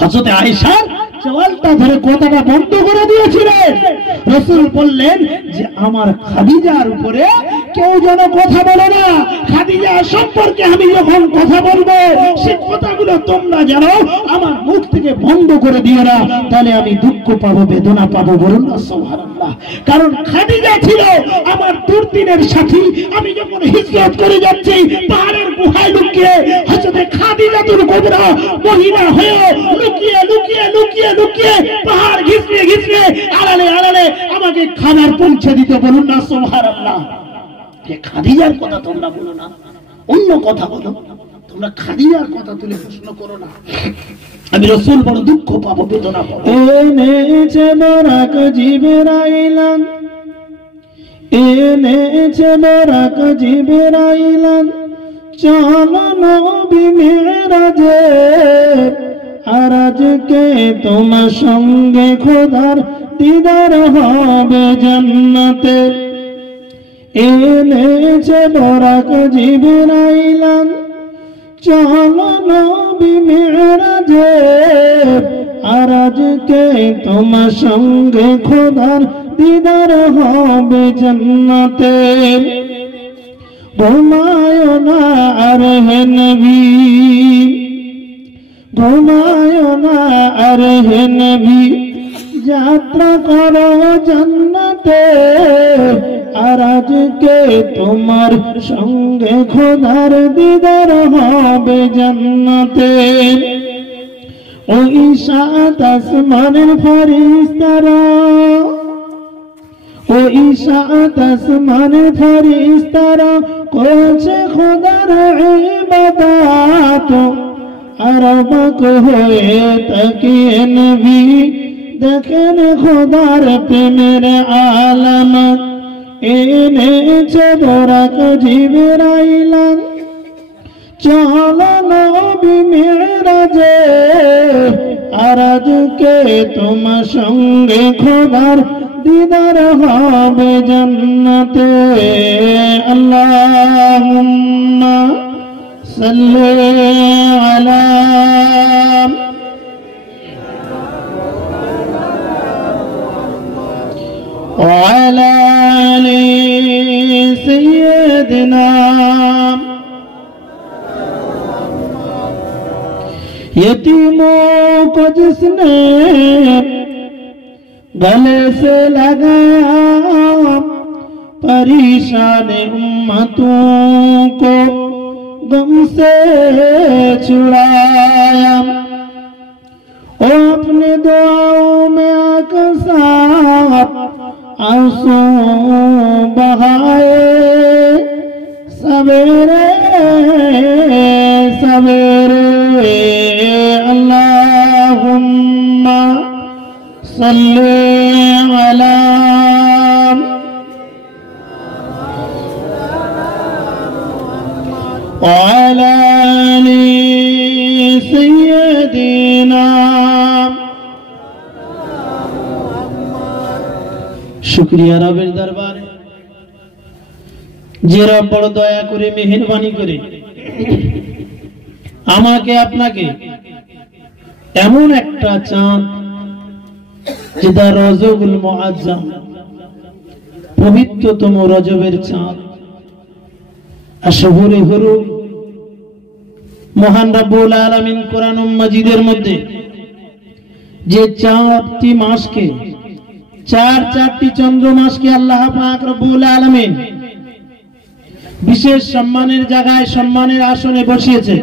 হযরত আয়েশা চওয়ালটা ধরে কথাটা বন্ধ করে দিয়েছিলেন। রাসূল বললেন যে আমার খাদিজার উপরে কেউ যেন কথা বলে না, খাদিজা সম্পর্কে আমি যখন কথা বলবো সেই কথাগুলো তোমরা যেন আমার মুখ থেকে বন্ধ করে দিও না, তাহলে আমি দুঃখ পাবো, বেদনা পাবো। বলুন না সুবহানাল্লাহ। কারণ খাদিজা ছিল আমার দুর্দিনের সাথী। আমি যখন হিজরত করে যাচ্ছি পাহাড়ের গুহায় লুকিয়ে হযরত খাদিজাতুল কুবরা মহিলা হয়ে লুকিয়ে লুকিয়ে লুকিয়ে লুকিয়ে পাহাড় ঘিসড়ে ঘিসড়ে আড়ালে আড়ালে আমাকে খাবার পৌঁছে দিতে। বলুন না সুবহানাল্লাহ। খাদিজার কথা তোমরা বলো না, অন্য কথা বলো, তোমরা খাদিজার কথা তুলে প্রশ্ন করো না। আমি রাসূল বড় দুঃখ পাবো, বেদনা পাবো। এনেছে বরাক জিবরাইলান, এনেছে বরাক জিবরাইলান, চলো নবী মেরাজে, আর আজকে তোমার সঙ্গে খোদার দিদার হবে জান্নাতে। এনেছে বরাক জিবরাইলান, চলো নবী মেরাজে, আর আজকে তোমার সঙ্গে খোদার দিদার হবে জান্নাতে। ঘুমায় না আর হে নবী, ঘুমায় না আর হে নবী, যাত্রা করো জান্নাতে, আর আজকে তোমার সঙ্গে খোদার দিদার হবে জান্নাতে। ওই সাত আসমানের ফেরেশতারা, ওই সাত আসমানের ফেরেশতারা করছে খোদার ইবাদত, আর অবাক হয়ে তাকিয়ে নবী দেখেন খোদার প্রেমের আলামত। এনেছে বরাক জিবরাইলান, চলো নবী মেরাজে, আর আজকে তোমার সঙ্গে খোদার দিদার হবে জান্নাতে। আল্লাহুম্মা সাল্লি আলা وعلى آل سيدنا यतीमों को जिसने गले से लगाया, परेशान उम्मतों को गम से छुड़ाया। ओ अपने दुआओं में आकर साथ आंसू बहाए, सवेरे सवेरे। अल्लाहुम्मा सल्ली अला वअला आलि सय्यिदिना। शुक्रिया रब्बेर दरबारे যে রব বড় দয়া করে মেহেরবানি করে আমাকে আপনাকে এমন একটা চাঁদ যেটা রজবুল মুআজ্জাম, পবিত্রতম রজবের চাঁদ, আশহুরে হুরুম, মহান রব্বুল আলামিন কোরআন মাজিদের মধ্যে যে চাঁদটি মাসকে, চারটি চন্দ্র মাসকে আল্লাহ পাক রব্বুল আলামিন বিশেষ সম্মানের জায়গায়, সম্মানের আসনে বসিয়েছে,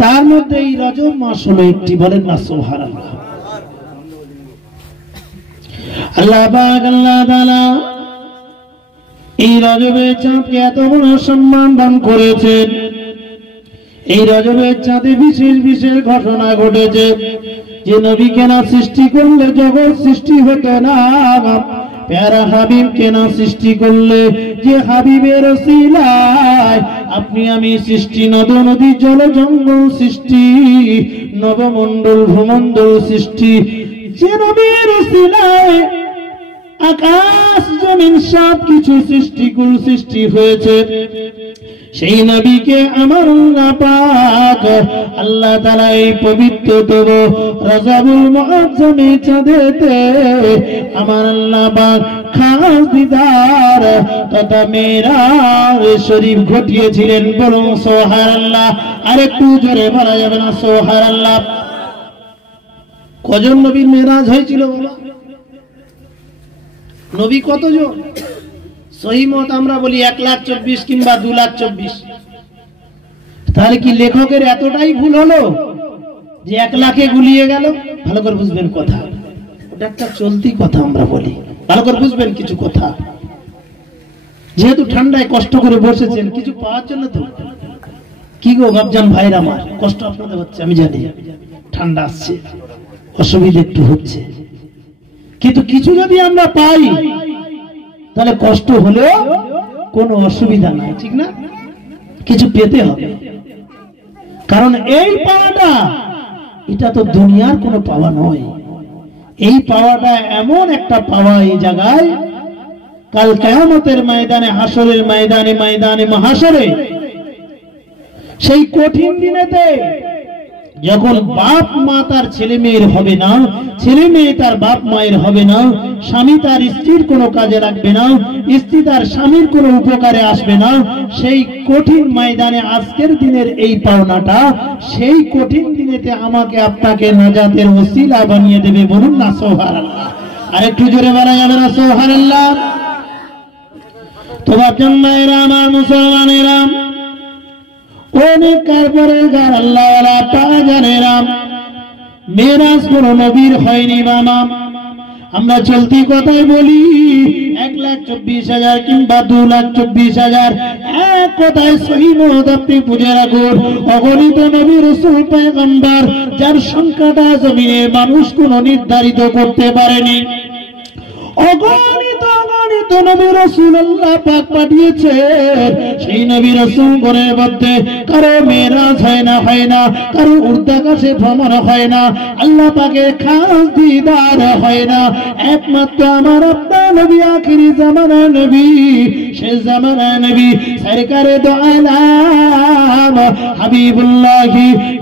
তার মধ্যে এই রজব মাস হলো একটি। বলেন না সুবহানাল্লাহ। আল্লাহ পাক আল্লাহ তাআলা এই রজবের চাঁদকে এত বড় সম্মান দান করেছেন। এই রজবের চাঁদে বিশেষ বিশেষ ঘটনা ঘটেছে, যে নবীকে না সৃষ্টি করলে জগৎ সৃষ্টি হতো না, প্যারা হাবিবকে না সৃষ্টি করলে যে হাবিবের ওসিলায় আপনি আমি সৃষ্টি, নদ নদী জল জঙ্গল সৃষ্টি, নবমণ্ডল ভূমণ্ডল সৃষ্টি, যে নবীর ওসিলায় আকাশ জমিন সব কিছু সৃষ্টি হয়েছে, সেই নবীকে আমার আল্লাহ পাক আল্লাহ তাআলা এই পবিত্রতম রজবুল মুআজ্জমে চাঁদেতে আমার আল্লাহ পাক খাস দিদার তথা মেরাজ শরীফ ঘটিয়েছিলেন। বলুন সুবহানাল্লাহ। আরেকটু জোরে বলা যাবে না সুবহানাল্লাহ? কজন নবীর মেরাজ হয়েছিল বাবা? নবী কতজন? সহি মত আমরা বলি 1,24,000 কিংবা 2,24,000। তাহলে কি লেখকের এতটাই ভুল হলো যে 1 লাখে গুলিয়ে গেল? ভালো করে বুঝবেন কথা, ওটা একটা চলতি কথা আমরা বলি, ভালো করে বুঝবেন কিছু কথা। যেহেতু ঠান্ডায় কষ্ট করে বসেছেন কিছু পাওয়ার জন্য, তো কি গো বাপজান ভাইরা আমার, কষ্ট আপনাদের হচ্ছে আমি জানি, ঠান্ডা আসছে, অসুবিধা একটু হচ্ছে, কিন্তু কিছু যদি আমরা পাই তাহলে কষ্ট হলেও কোনো অসুবিধা নাই, ঠিক না? কিছু পেতে হবে, কারণ এই পাওয়াটা এটা তো দুনিয়ার কোনো পাওয়া নয়। এই পাওয়াটা এমন একটা পাওয়া এই জায়গায় কাল কিয়ামতের ময়দানে, হাসরের ময়দানে, ময়দানে মহাশরে, সেই কঠিন দিনেতে যখন বাপ মা তার ছেলে মেয়ের হবে না, ছেলে মেয়ে তার বাপ মায়ের হবে না, স্বামী তার স্ত্রীর কোনো কাজে লাগবে না, স্ত্রী তার স্বামীর কোনো উপকারে আসবে না, সেই কঠিন ময়দানে আজকের দিনের এই পাওনাটা সেই কঠিন দিনেতে আমাকে আপনাকে নাজাতের ওসিলা বানিয়ে দেবে। বলুন না সুবহানাল্লাহ? আর একটু জোরে বলা যাবে না সুবহানাল্লাহ? তো বাপজান মায়েরা আমার, মুসলমানেরা, অনেক কারপরে গার আল্লাহওয়ালা পাজানেরা, মেরাজ কোন নবীর হয়নি বাবা। আমরা চলতি কথাই বলি 1,24,000 কিংবা 2,24,000, এক কথায় সহি মত আপনি বুঝে রাখুন, অগণিত নবী রাসূল পয়গম্বর যার সংখ্যাটা জমিনে মানুষ কোন নির্ধারিত করতে পারেনি, অগণিত অগণিত নবী রাসূল আল্লাহ পাক পাঠিয়েছেন। সেই নবী রাসূল ঘরের মধ্যে কারো মেরাজ হয় না, কারো ঊর্ধ্বাকাশে ভ্রমণ হয় না, আল্লাহ পাকের খাস দিদার হয় না, একমাত্র আমার আপনার নবী, আখিরি জামানা নবী, শেষ জামানা নবী, সরকারে দো আলাম হাবিবুল্লাহ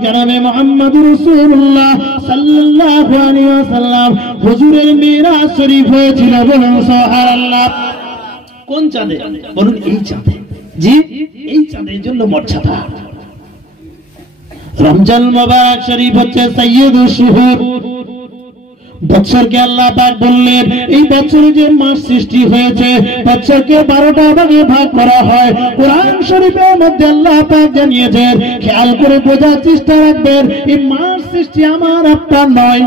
জনাবে মুহাম্মদুর রাসূলুল্লাহ সাল্লাল্লাহু আলাইহি ওয়াসাল্লাম হুজুরের মেরাজ শরীফ হয়েছিল। বলুন সুবহানাল্লাহ। কোন চাঁদে? বলুন এই চাঁদে। জি, এই চাঁদের জন্য মর্যাদা। রমজান মুবারক শরীফ হচ্ছে সাইয়্যিদুশ শুহুর। বছরকে আল্লাহ পাক বললেন এই বছরে যে মাস সৃষ্টি হয়েছে, বছরকে 12টা ভাগে ভাগ করা হয়। কোরআন শরীফের মধ্যে আল্লাহ পাক জানিয়েছেন, খেয়াল করে বোঝার চেষ্টা রাখবেন, এই মাস সৃষ্টি আমার আপনার নয়।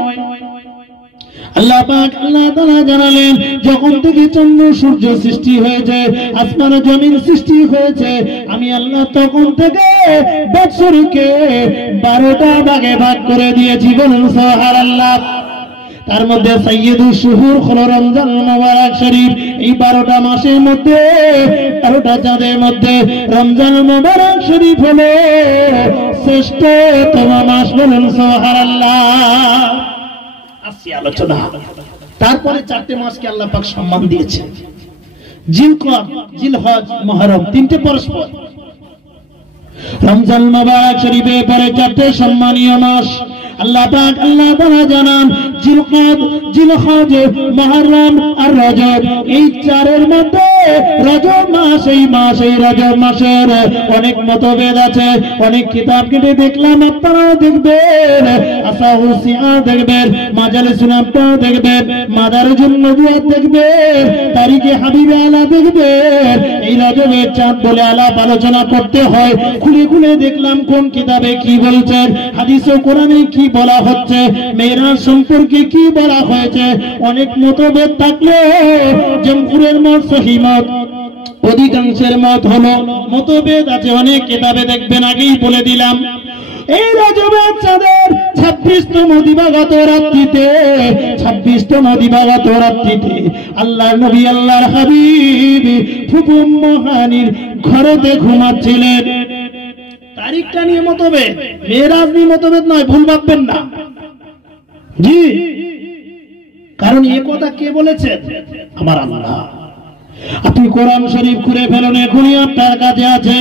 আল্লাহ পাক আল্লাহ তাআলা জানালেন যখন থেকে চন্দ্র সূর্য সৃষ্টি হয়েছে, আসমান জমিন সৃষ্টি হয়েছে, আমি আল্লাহ তখন থেকে বছরকে 12টা ভাগে ভাগ করে দিয়েছি। বলুন সুবহানাল্লাহ। তার মধ্যে সাইয়্যিদুশ শুহুর হলো রমজান মুবারক শরীফ। এই 12টা মাসের মধ্যে, 12টা চাঁদের মধ্যে রমজান মুবারক শরীফ হলো শ্রেষ্ঠতম মাস। বলুন সুবহানাল্লাহ। আসি আলোচনা। তারপরে 4টে মাসকে আল্লাহ পাক সম্মান দিয়েছেন, জিলকদ, জিলহজ, মুহররম, 3টে পরস্পর। রমজান মুবারক শরীফের পরে 4টে সম্মানীয় মাস আল্লাহ পাক আল্লাহ তাআলা জানান, জিলকদ, জিলহজ, মুহররম আর রজব। এই 4-এর মধ্যে রজব মাস, এই মাস, এই রজব মাসের অনেক মতভেদ আছে। অনেক কিতাব কেটে দেখলাম, আপনারাও দেখবেন, আসাহুস সিয়ার দেখবেন, মাজালিসুল আব্বা দেখবেন, মাদারিজুন নবুওয়াত দেখবেন, তারিখে হাবিবে আলা দেখবেন। এই রজবের চাঁদ বলে আলাপ আলোচনা করতে হয়। খুলে খুলে দেখলাম কোন কিতাবে কি বলছেন, হাদিস ও কোরআনে কি বলা হচ্ছে, মেরাজ সম্পর্কে কি বলা হয়েছে। অনেক মতভেদ থাকলে জমহুরের মত, সহিহ মত, অধিকাংশের মত হলো মতভেদ আছে অনেক কিতাবে দেখবেন। আগেই বলে দিলাম, এই রজবের চাঁদের 26তম দিবাগত রাত্রিতে, 26তম দিবাগত রাত্রিতে আল্লাহর নবী, আল্লাহর হাবিব ফুফু মহানির ঘরেতে ঘুমাচ্ছিলেন। তারিখটা নিয়ে মতভেদ, মেরাজ নিয়ে মতভেদ নয়, ভুল ভাববেন না। জি, কারণ এই কথা কে বলেছেন? আমার আল্লাহ। আপনি কোরআন শরীফ খুলে ফেলুন, এখনই আপনার কাছে আছে।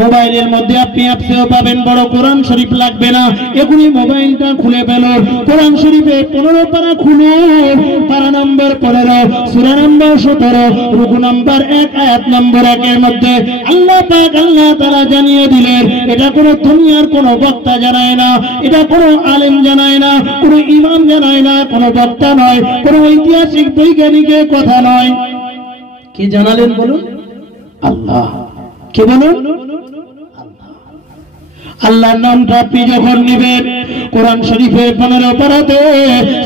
মোবাইলের মধ্যে আপনি অ্যাপসেও পাবেন, বড় কোরআন শরীফ লাগবে না, এখনই মোবাইলটা খুলে ফেলুন, কোরআন শরীফে 15 পারা খুলুন, পারা নম্বর 15, সূরা নম্বর 17, রুকু নম্বর 1, আয়াত নম্বর 1 এর মধ্যে আল্লাহ পাক আল্লাহ তাআলা জানিয়ে দিলেন, এটা কোনো দুনিয়ার কোনো বক্তা জানায় না, এটা কোনো আলেম জানায় না, কোনো ইমাম জানায় না, কোনো বক্তা নয়, কোনো ঐতিহাসিক বৈজ্ঞানিকের কথা নয়। কে জানালেন বলুন? আল্লাহ। কে বলুন? আল্লাহর নামটা আপনি যখন নেবেন, কোরআন শরীফের 15 পারাতে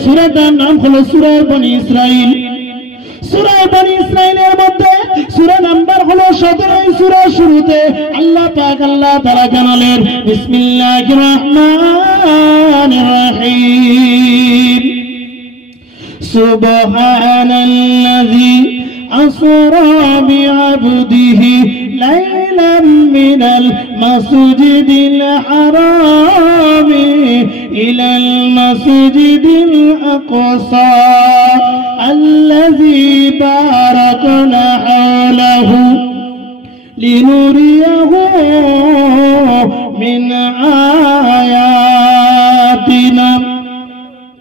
সূরাটার নাম হলো সূরা বনী ইসরাইল। সূরা বনী ইসরাইলের মধ্যে সূরা নাম্বার হলো 17, সূরা শুরুতে আল্লাহ পাক আল্লাহ তাআলা জানালেন বিসমিল্লাহির রহমানির রহিম, সুবহানাল্লাযী আসরা বিআবদিহি লাইলাম মিনাল মাসজিদিল হারামি ইলাল মাসজিদিল আকসা আল্লাযী বারাকনা হাওলাহু লিনুরিয়াহু মিন আয়াতিনা।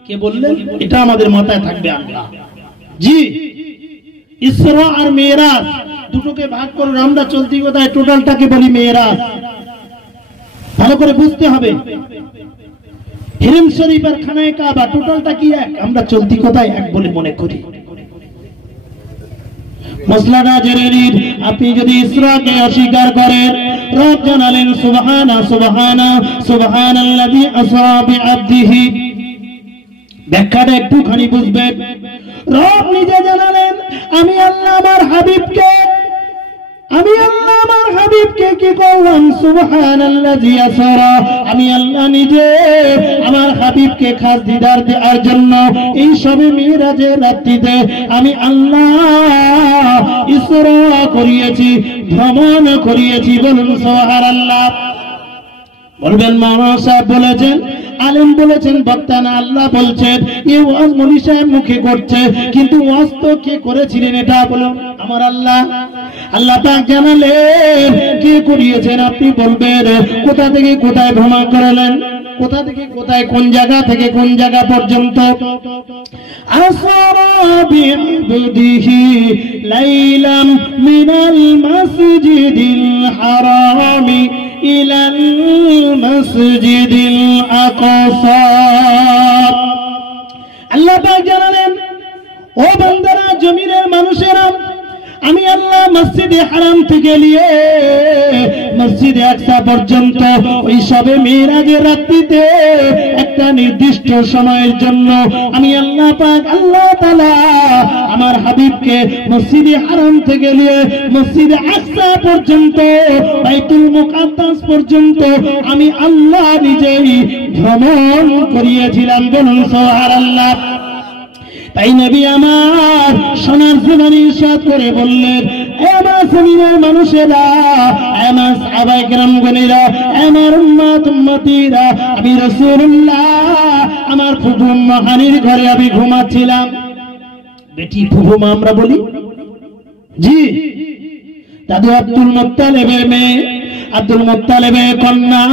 কে বললেন? এটা আমাদের মাথায় থাকবে। আল্লাহ জি, ইসরা আর মেরাজ দুটোকে ভাগ করুন। আমরা চলতি কথায় টোটালটাকে বলি মেরাজ। ভালো করে বুঝতে হবে, হিরম শরীফ আর খানায়ে কাবা টোটালটা কি এক? আমরা চলতি কথায় এক বলে মনে করি। মসলাটা জেনে নিন, আপনি যদি ইসরাকে অস্বীকার করেন, রব জানালেন সুবহানা সুবহানা সুবহানাল্লাযী আসরা বিআবদিহি। ব্যাখ্যাটা একটুখানি বুঝবেন। রব নিজে জানালেন আমি আল্লাহ আমার হাবিবকে কি করলাম? সুবহানাল্লাযী আসরা, আমি আল্লাহ নিজে আমার হাবিবকে খাস দিদার দেওয়ার জন্য এই সবে মিরাজের রাত্রিতে আমি আল্লাহ ইসরা করিয়েছি, ভ্রমণ করিয়েছি। বলুন সুবহানাল্লাহ। বলবেন মাওলানা সাহেব বলেছেন, আলেম বলেছেন, বক্তা না, আল্লাহ বলছেন। এই ওয়াজ মনি সাহেব মুখে করছে, কিন্তু ওয়াজ তো কে করেছিলেন? এটা বলুন আমার আল্লাহ। আল্লাহ পাক জানালেন কে করিয়েছেন। আপনি বলবেন কোথা থেকে কোথায় ভ্রমণ করালেন, কোথা থেকে কোথায়, কোন জায়গা থেকে কোন জায়গা পর্যন্ত? আসরা বিআবদিহি লাইলাম মিনাল মাসজিদিল হারামি ইলাল মাসজিদিল আকসা। আল্লাহ পাক জানালেন ও বান্দারা, জমিনের মানুষেরা, আমি আল্লাহ মসজিদে হারাম থেকে নিয়ে মসজিদে আকসা পর্যন্ত ওই সবে মিরাজের রাত্রিতে একটা নির্দিষ্ট সময়ের জন্য আমি আল্লাহ পাক আল্লাহ তাআলা আমার হাবিবকে মসজিদে হারাম থেকে নিয়ে মসজিদে আকসা পর্যন্ত, বাইতুল মুকাদ্দাস পর্যন্ত আমি আল্লাহ নিজেই ভ্রমণ করিয়েছিলাম। বলুন সুবহানাল্লাহ। তাই নবী আমার সোনার জীবনী ইরশাদ করে বললেন, আমার জমিনের মানুষেরা, আমার সাহাবায়ে কেরামগণেরা, আমার উম্মত উম্মতিরা, আমি রাসূলুল্লাহ আমার ফুফু মহানির ঘরে আমি ঘুমাচ্ছিলাম। বেটি ফুফু মা আমরা বলি, জি, দাদু আব্দুল মুত্তালিবের মেয়ে, আব্দুল মুত্তালিবের কন্যা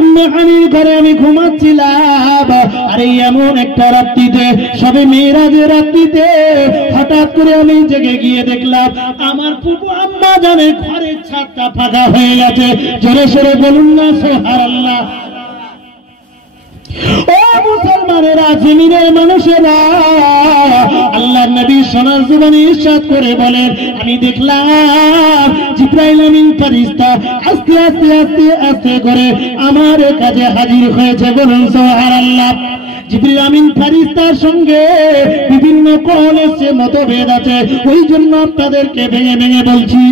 উম্মে হানির ঘরে আমি ঘুমাচ্ছিলাম। আর এই এমন একটা রাত্রিতে, সবে মিরাজের রাত্রিতে, হঠাৎ করে আমি জেগে গিয়ে দেখলাম আমার ফুফু আম্মা জানের ঘরের ছাদটা ফাঁকা হয়ে গেছে। জোরে সোরে বলুন না সুবহানাল্লাহ। ও মুসলমানেরা, জমিনের মানুষেরা, আল্লাহর নবী সোনার জীবনী ইরশাদ করে বলেন, আমি দেখলাম জিবরাইল আমিন ফেরেশতা আস্তে আস্তে আস্তে আস্তে করে আমার কাছে হাজির হয়েছে। বলুন সুবহানাল্লাহ। জিবরাইল আমিন ফেরেশতার সঙ্গে বিভিন্ন কওল এসে মতভেদ আছে, ওই জন্য আপনাদেরকে ভেঙে ভেঙে বলছি।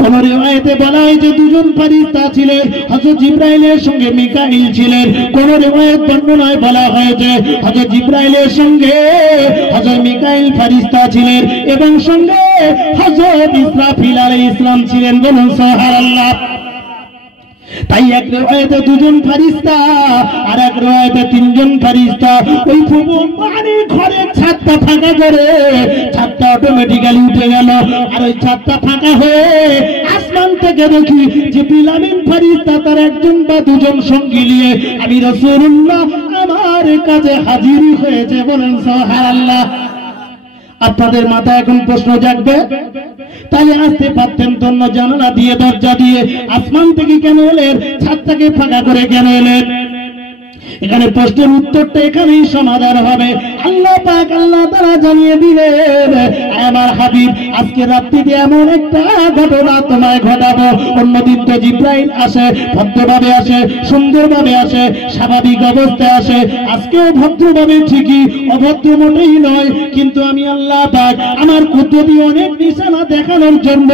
কোন রিওয়ায়েতে বলা হয় যে দুজন ফেরেশতা ছিলেন, হযরত জিবরাইলের সঙ্গে মিকাইল ছিলেন। কোন রিওয়ায়েত বর্ণনায় বলা হয়েছে হযরত জিবরাইলের সঙ্গে হযরত মিকাইল ফেরেশতা ছিলেন এবং সঙ্গে হযরত ইসরাফিল আলাইহিস সালাম ছিলেন। বলুন সুবহানাল্লাহ। তাই এক রিওয়ায়াতে দুজন ফেরেশতা আর এক রিওয়ায়াতে তিনজন ফেরেশতা ওই ভুবন মানে ঘরের ছাদটা ফাঁকা করে ছাদটা অটোমেটিক্যালি উঠে গেল আর ওই ছাদটা ফাঁকা হয়ে আসমান থেকে দেখি জিবরিল আমিন ফেরেশতা তার একজন বা দুজন সঙ্গী নিয়ে আমি রাসূলুল্লাহ আমার কাছে হাজির হয়েছে। বলেন সুবহানাল্লাহ। আপনাদের মাথায় এখন প্রশ্ন জাগবে, তাই আসতে পারতেন তো অন্য জানালা দিয়ে দরজা দিয়ে, আসমান থেকে কেন এলেন? ছাদটাকে ফাঁকা করে কেন এলেন? এখানে প্রশ্নের উত্তরটা এখানেই সমাধান হবে। আল্লাহ পাক আল্লাহ তাআলা জানিয়ে দিলেন, আমার হাবিব আজকে রাত্রিতে এমন একটা ঘটনা তোমায় ঘটাবো। অন্যদিন তো জিবরাইল আসে, ভদ্রভাবে আসে, সুন্দরভাবে আসে, স্বাভাবিক অবস্থায় আসে। আজকেও ভদ্রভাবে ঠিকই, অভদ্র মোটেই নয়, কিন্তু আমি আল্লাহ পাক আমার কুদরতি অনেক নিশানা দেখানোর জন্য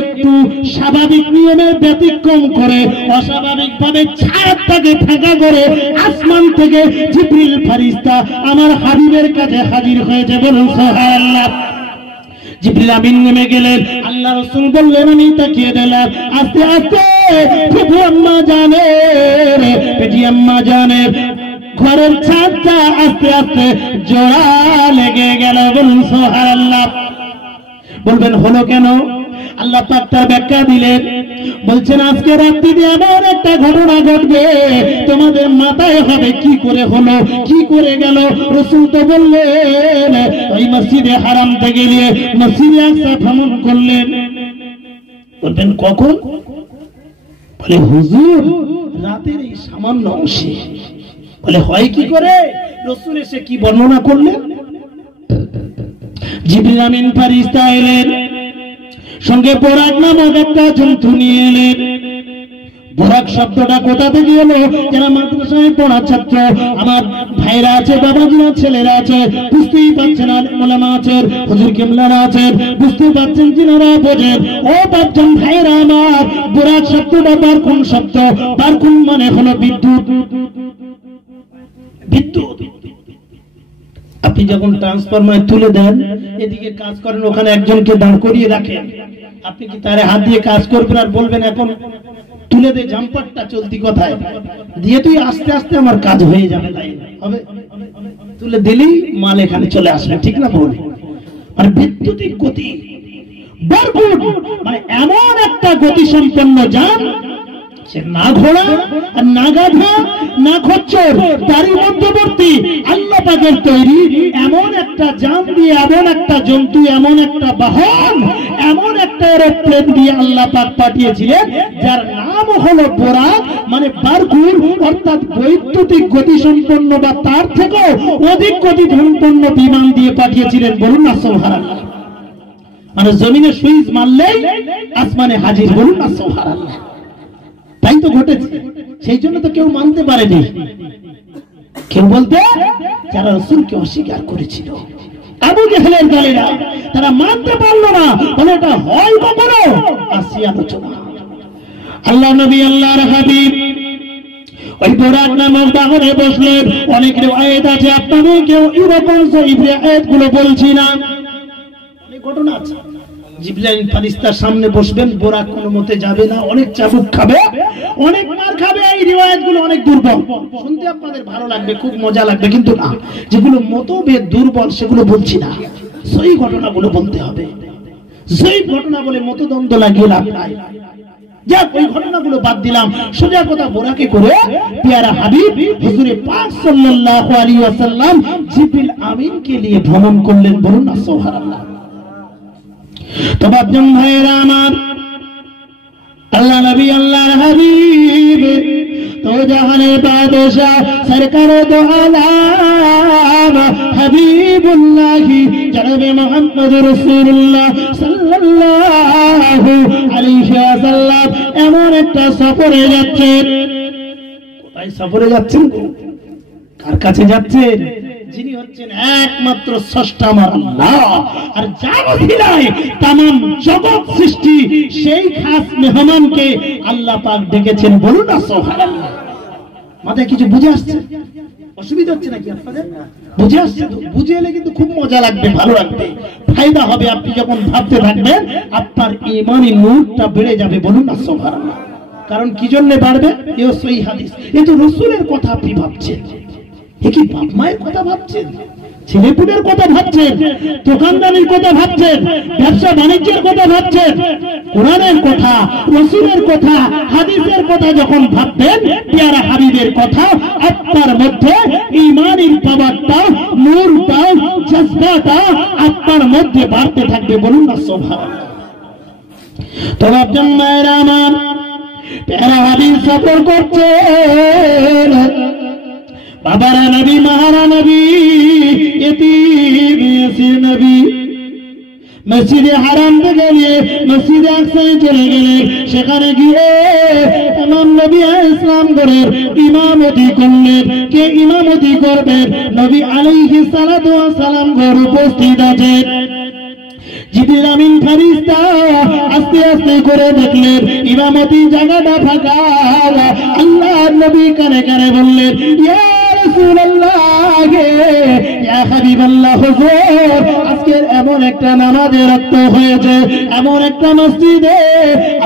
একটু স্বাভাবিক নিয়মের ব্যতিক্রম করে অস্বাভাবিকভাবে ছাদটাকে ফাঁকা করে আসমান থেকে জিবরিল ফেরেশতা আমার হাবিবের কাছে হাজির হয়েছে। বলুন সুবহানাল্লাহ। জিবরিল আমিন নেমে গেলেন, আল্লাহ রাসূল বললেন আমি তাকিয়ে দিলাম। আস্তে আস্তে প্রভু আম্মা জানের বেটি আম্মা জানের ঘরের ছাদটা আস্তে আস্তে জোড়া লেগে গেল। বলুন সুবহানাল্লাহ। বলবেন হলো কেন? আল্লাহ পাক তার ব্যাখ্যা দিলেন, বলছেন আজকে রাত্রিতে এমন একটা ঘটনা ঘটবে তোমাদের মাথায় হবে কি করে হলো, কি করে গেল। রাসূল তো বললেন ওই মসজিদে হারাম থেকে গিয়ে মসজিদে আকসা ভ্রমণ করলেন। বলবেন কখন? বলে হুজুর রাতের এই সামান্য অংশে। বলে হয় কি করে? রাসূল এসে কি বর্ণনা করলেন? জিবরিল আমিন ফেরেশতা এলেন, সঙ্গে বোরাক নামক একটা জন্তু নিয়ে এলেন। বোরাক শব্দটা কোথা থেকে এলো? যারা মাদ্রাসায় পড়া ছাত্র আমার ভাইরা আছে, বাবাজিরা, ছেলেরা আছে, বুঝতেই পারছেন, ওলামা আছেন, হুজুর কিবলারা আছেন, বুঝতে পারছেন, যিনারা বোঝেন। ও বাপজান ভাইরা আমার, বোরাক শব্দটা বারকুন শব্দ। বারকুন মানে হলো বিদ্যুৎ। বিদ্যুৎ আপনি যখন ট্রান্সফরমার তুলে দেন, এদিকে কাজ করেন, ওখানে একজনকে দাঁড় করিয়ে রাখেন, আপনি কি তারে হাত দিয়ে কাজ করবেন আর বলবেন এখন তুলে দে জাম্পারটা চলতি কথায় দিয়ে তুই আস্তে আস্তে আমার কাজ হয়ে যাবে? তাই হবে? তুলে দিলেই মাল এখানে চলে আসবে, ঠিক না? বল আর বিদ্যুতিক গতি বারকুন মানে এমন একটা গতি সম্পন্ন যান, না ঘোড়া আর না গাধা না খচ্চর, তারই মধ্যবর্তী আল্লাহ পাকের তৈরি এমন একটা যান দিয়ে, এমন একটা জন্তু, এমন একটা বাহন, এমন একটা এরোপ্লেন দিয়ে আল্লাহ পাক পাঠিয়েছিলেন যার নাম হলো বোরাক মানে বারকুন, অর্থাৎ বৈদ্যুতিক গতি সম্পন্ন বা তার থেকেও অধিক গতি সম্পন্ন বিমান দিয়ে পাঠিয়েছিলেন। বলুন না সুবহানাল্লাহ। মানে জমিনে সুইচ মারলেই আসমানে হাজির। বলুন না সুবহানাল্লাহ। তাই তো ঘটেছে, সেই জন্য তো কেউ মানতে পারেনি। কেউ বলতে যারা রাসূলকে অস্বীকার করেছিল, আবু জেহেলের দলেরা, তারা মানতে পারলো না। বলে এটা হয় কখনো? আসি আলোচনা। আল্লাহ নবী আল্লাহর হাবিব ওই বোরাক নামক বাহনে বসলেন। অনেক রিওয়ায়াত আছে, আপনাদের কেউ এরকম সহিহ আয়াতগুলো বলছি না, অনেক ঘটনা আছে। জিবরাইল ফেরেশতার সামনে বসবেন, বোরাক কোনো মতে যাবে না, অনেক চাবুক খাবে, অনেক মার খাবে। এই রিওয়ায়াতগুলো অনেক দুর্বল, শুনতে আপনাদের ভালো লাগবে, খুব মজা লাগবে, কিন্তু না, যেগুলো মতভেদ দুর্বল সেগুলো বলছি না, সহিহ ঘটনাগুলো বলতে হবে। সহিহ ঘটনা বলে মতদ্বন্দ্ব লাগিয়ে লাভ নাই। যাক, ওই ঘটনাগুলো বাদ দিলাম। সোজা কথা, বোরাকে করে পেয়ারা হাবিব হুজুরে পাক সাল্লাল্লাহু আলাইহি ওয়াসাল্লাম জিবরিল আমিনকে নিয়ে ভ্রমণ করলেন। বলুন না সুবহানাল্লাহ। তো বাপজান ভাইরা আমার, আল্লাহ নবী আল্লাহর হাবিব তো জাহানের বাদশাহ সরকারে দো আলাম হাবিবুল্লাহ জনাবে মুহাম্মদ রাসূলুল্লাহ সাল্লাল্লাহু আলাইহি ওয়াসাল্লাম এমন একটা সফরে যাচ্ছেন। কোথায় সফরে যাচ্ছেন? কার কাছে যাচ্ছেন? যিনি হচ্ছেন একমাত্র স্রষ্টা আমার আল্লাহ, আর যার ওসিলায় তামাম জগৎ সৃষ্টি, সেই খাস মেহমানকে আল্লাহ পাক ডেকেছেন। বলুন না সুবহানাল্লাহ। মাথায় কিছু বুঝে আসছে? অসুবিধা হচ্ছে নাকি আপনাদের? বুঝে আসছে তো? বুঝে এলে কিন্তু খুব মজা লাগবে, ভালো লাগবে, ফায়দা হবে। আপনি যখন ভাবতে থাকবেন আপনার ঈমানি নূরটা বেড়ে যাবে। বলুন না সুবহানাল্লাহ। কারণ কি জন্য বাড়বে? এও সহিহ হাদিস। এ তো রাসূলের কথা আপনি ভাবছেন, এ কি বাপ মায়ের কথা ভাবছেন, ছেলেপুলের কথা ভাবছেন, দোকানদারির কথা ভাবছেন, ব্যবসা বাণিজ্যের কথা ভাবছেন? কোরআনের কথা, রাসূলের কথা, হাদিসের কথা যখন ভাববেন, পেয়ারা হাবিবের কথা, আপনার মধ্যে ঈমানের পাওয়ারটা, নূরটা, জজবাটা আপনার মধ্যে বাড়তে থাকবে। বলুন না সুবহানাল্লাহ। তো ভাবছেন মায়েরা আমার, পেয়ারা হাবিব সফর করছেন, বাবারা নবী, মাহারা নবী, ইতিম ইয়াসির নবী মসজিদে হারাম থেকে নিয়ে মসজিদে আকসায় চলে গেলেন। সেখানে গিয়ে ইমাম নবী ইসলাম করেন, ইমামতি করলেন। কে ইমামতি করবেন? নবী আলাইহিস সালাতু ওয়াস সালাম ঘর উপস্থিত আছেন। জিবরিল আমিন ফেরেশতা আস্তে আস্তে করে দেখলেন ইমামতি জায়গাটা ফাঁকা। আল্লাহর নবী কানে কানে বললেন, ইয়া রাসূলুল্লাহ, ইয়া হাবিবাল্লাহ, হুজুর আজকের এমন একটা নামাজের রক্ত হয়েছে, এমন একটা মসজিদে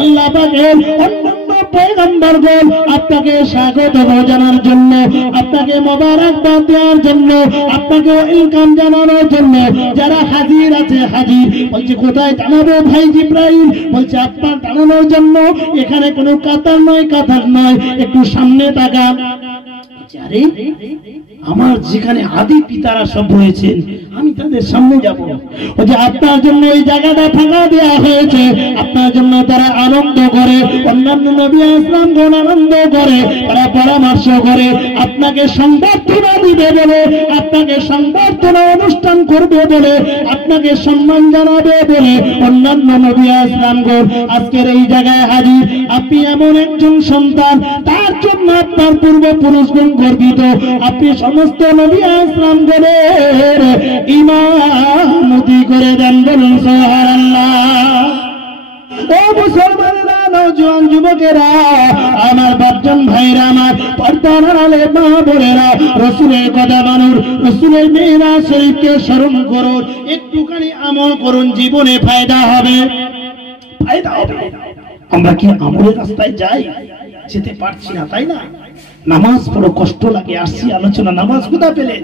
আল্লাহ পাকের অন্যান্য পয়গম্বরগণ আপনাকে স্বাগত জানার জন্য, আপনাকে মোবারকবাদ দেওয়ার জন্য, আপনাকে ওয়েলকাম জানানোর জন্য যারা হাজির আছে হাজির। বলছে কোথায় জানাবো ভাই জিব্রাইল? বলছে আপনার জানানোর জন্য এখানে কোনো কাতার নয়, কাতার নয়, একটু সামনে তাকান। আরে আমার যেখানে আদি পিতারা সব রয়েছেন, আমি তাদের সামনে যাব। ও যে আপনার জন্য এই জায়গাটা ফাঁকা দেওয়া হয়েছে, আপনার জন্য তারা আনন্দ করে, অন্যান্য নবী ইসলামগণ আনন্দ করে, তারা পরামর্শ করে, আপনাকে সংবর্ধনা দিবে বলে, আপনাকে সংবর্ধনা অনুষ্ঠান করবে বলে, আপনাকে সম্মান জানাবে বলে অন্যান্য নবী ইসলামগণ আজকের এই জায়গায় হাজির। আপনি এমন একজন সন্তান, তার জন্য আপনার পূর্বপুরুষগণ গর্বিত। আপনি সমস্ত নবী ইসলামগণের ইমামতি করে দেন। বলুন সুবহানাল্লাহ। ও মুসলমানেরা, নওজোয়ান যুবকেরা, আমার বাপজন ভাইরা, আমার পর্দার আড়ালে মা বোনেরা, রাসূলের কথা মানুন, রাসূলের মেরাজ শরীফকে স্মরণ করুন, একটুখানি আমল করুন, জীবনে ফায়দা হবে, ফায়দা হবে। আমরা কি আমলের রাস্তায় যাই? যেতে পারছি না, তাই না? নামাজ পড়ো, কষ্ট লাগে, আসছি আলোচনা, নামাজ কোথা পেলেন?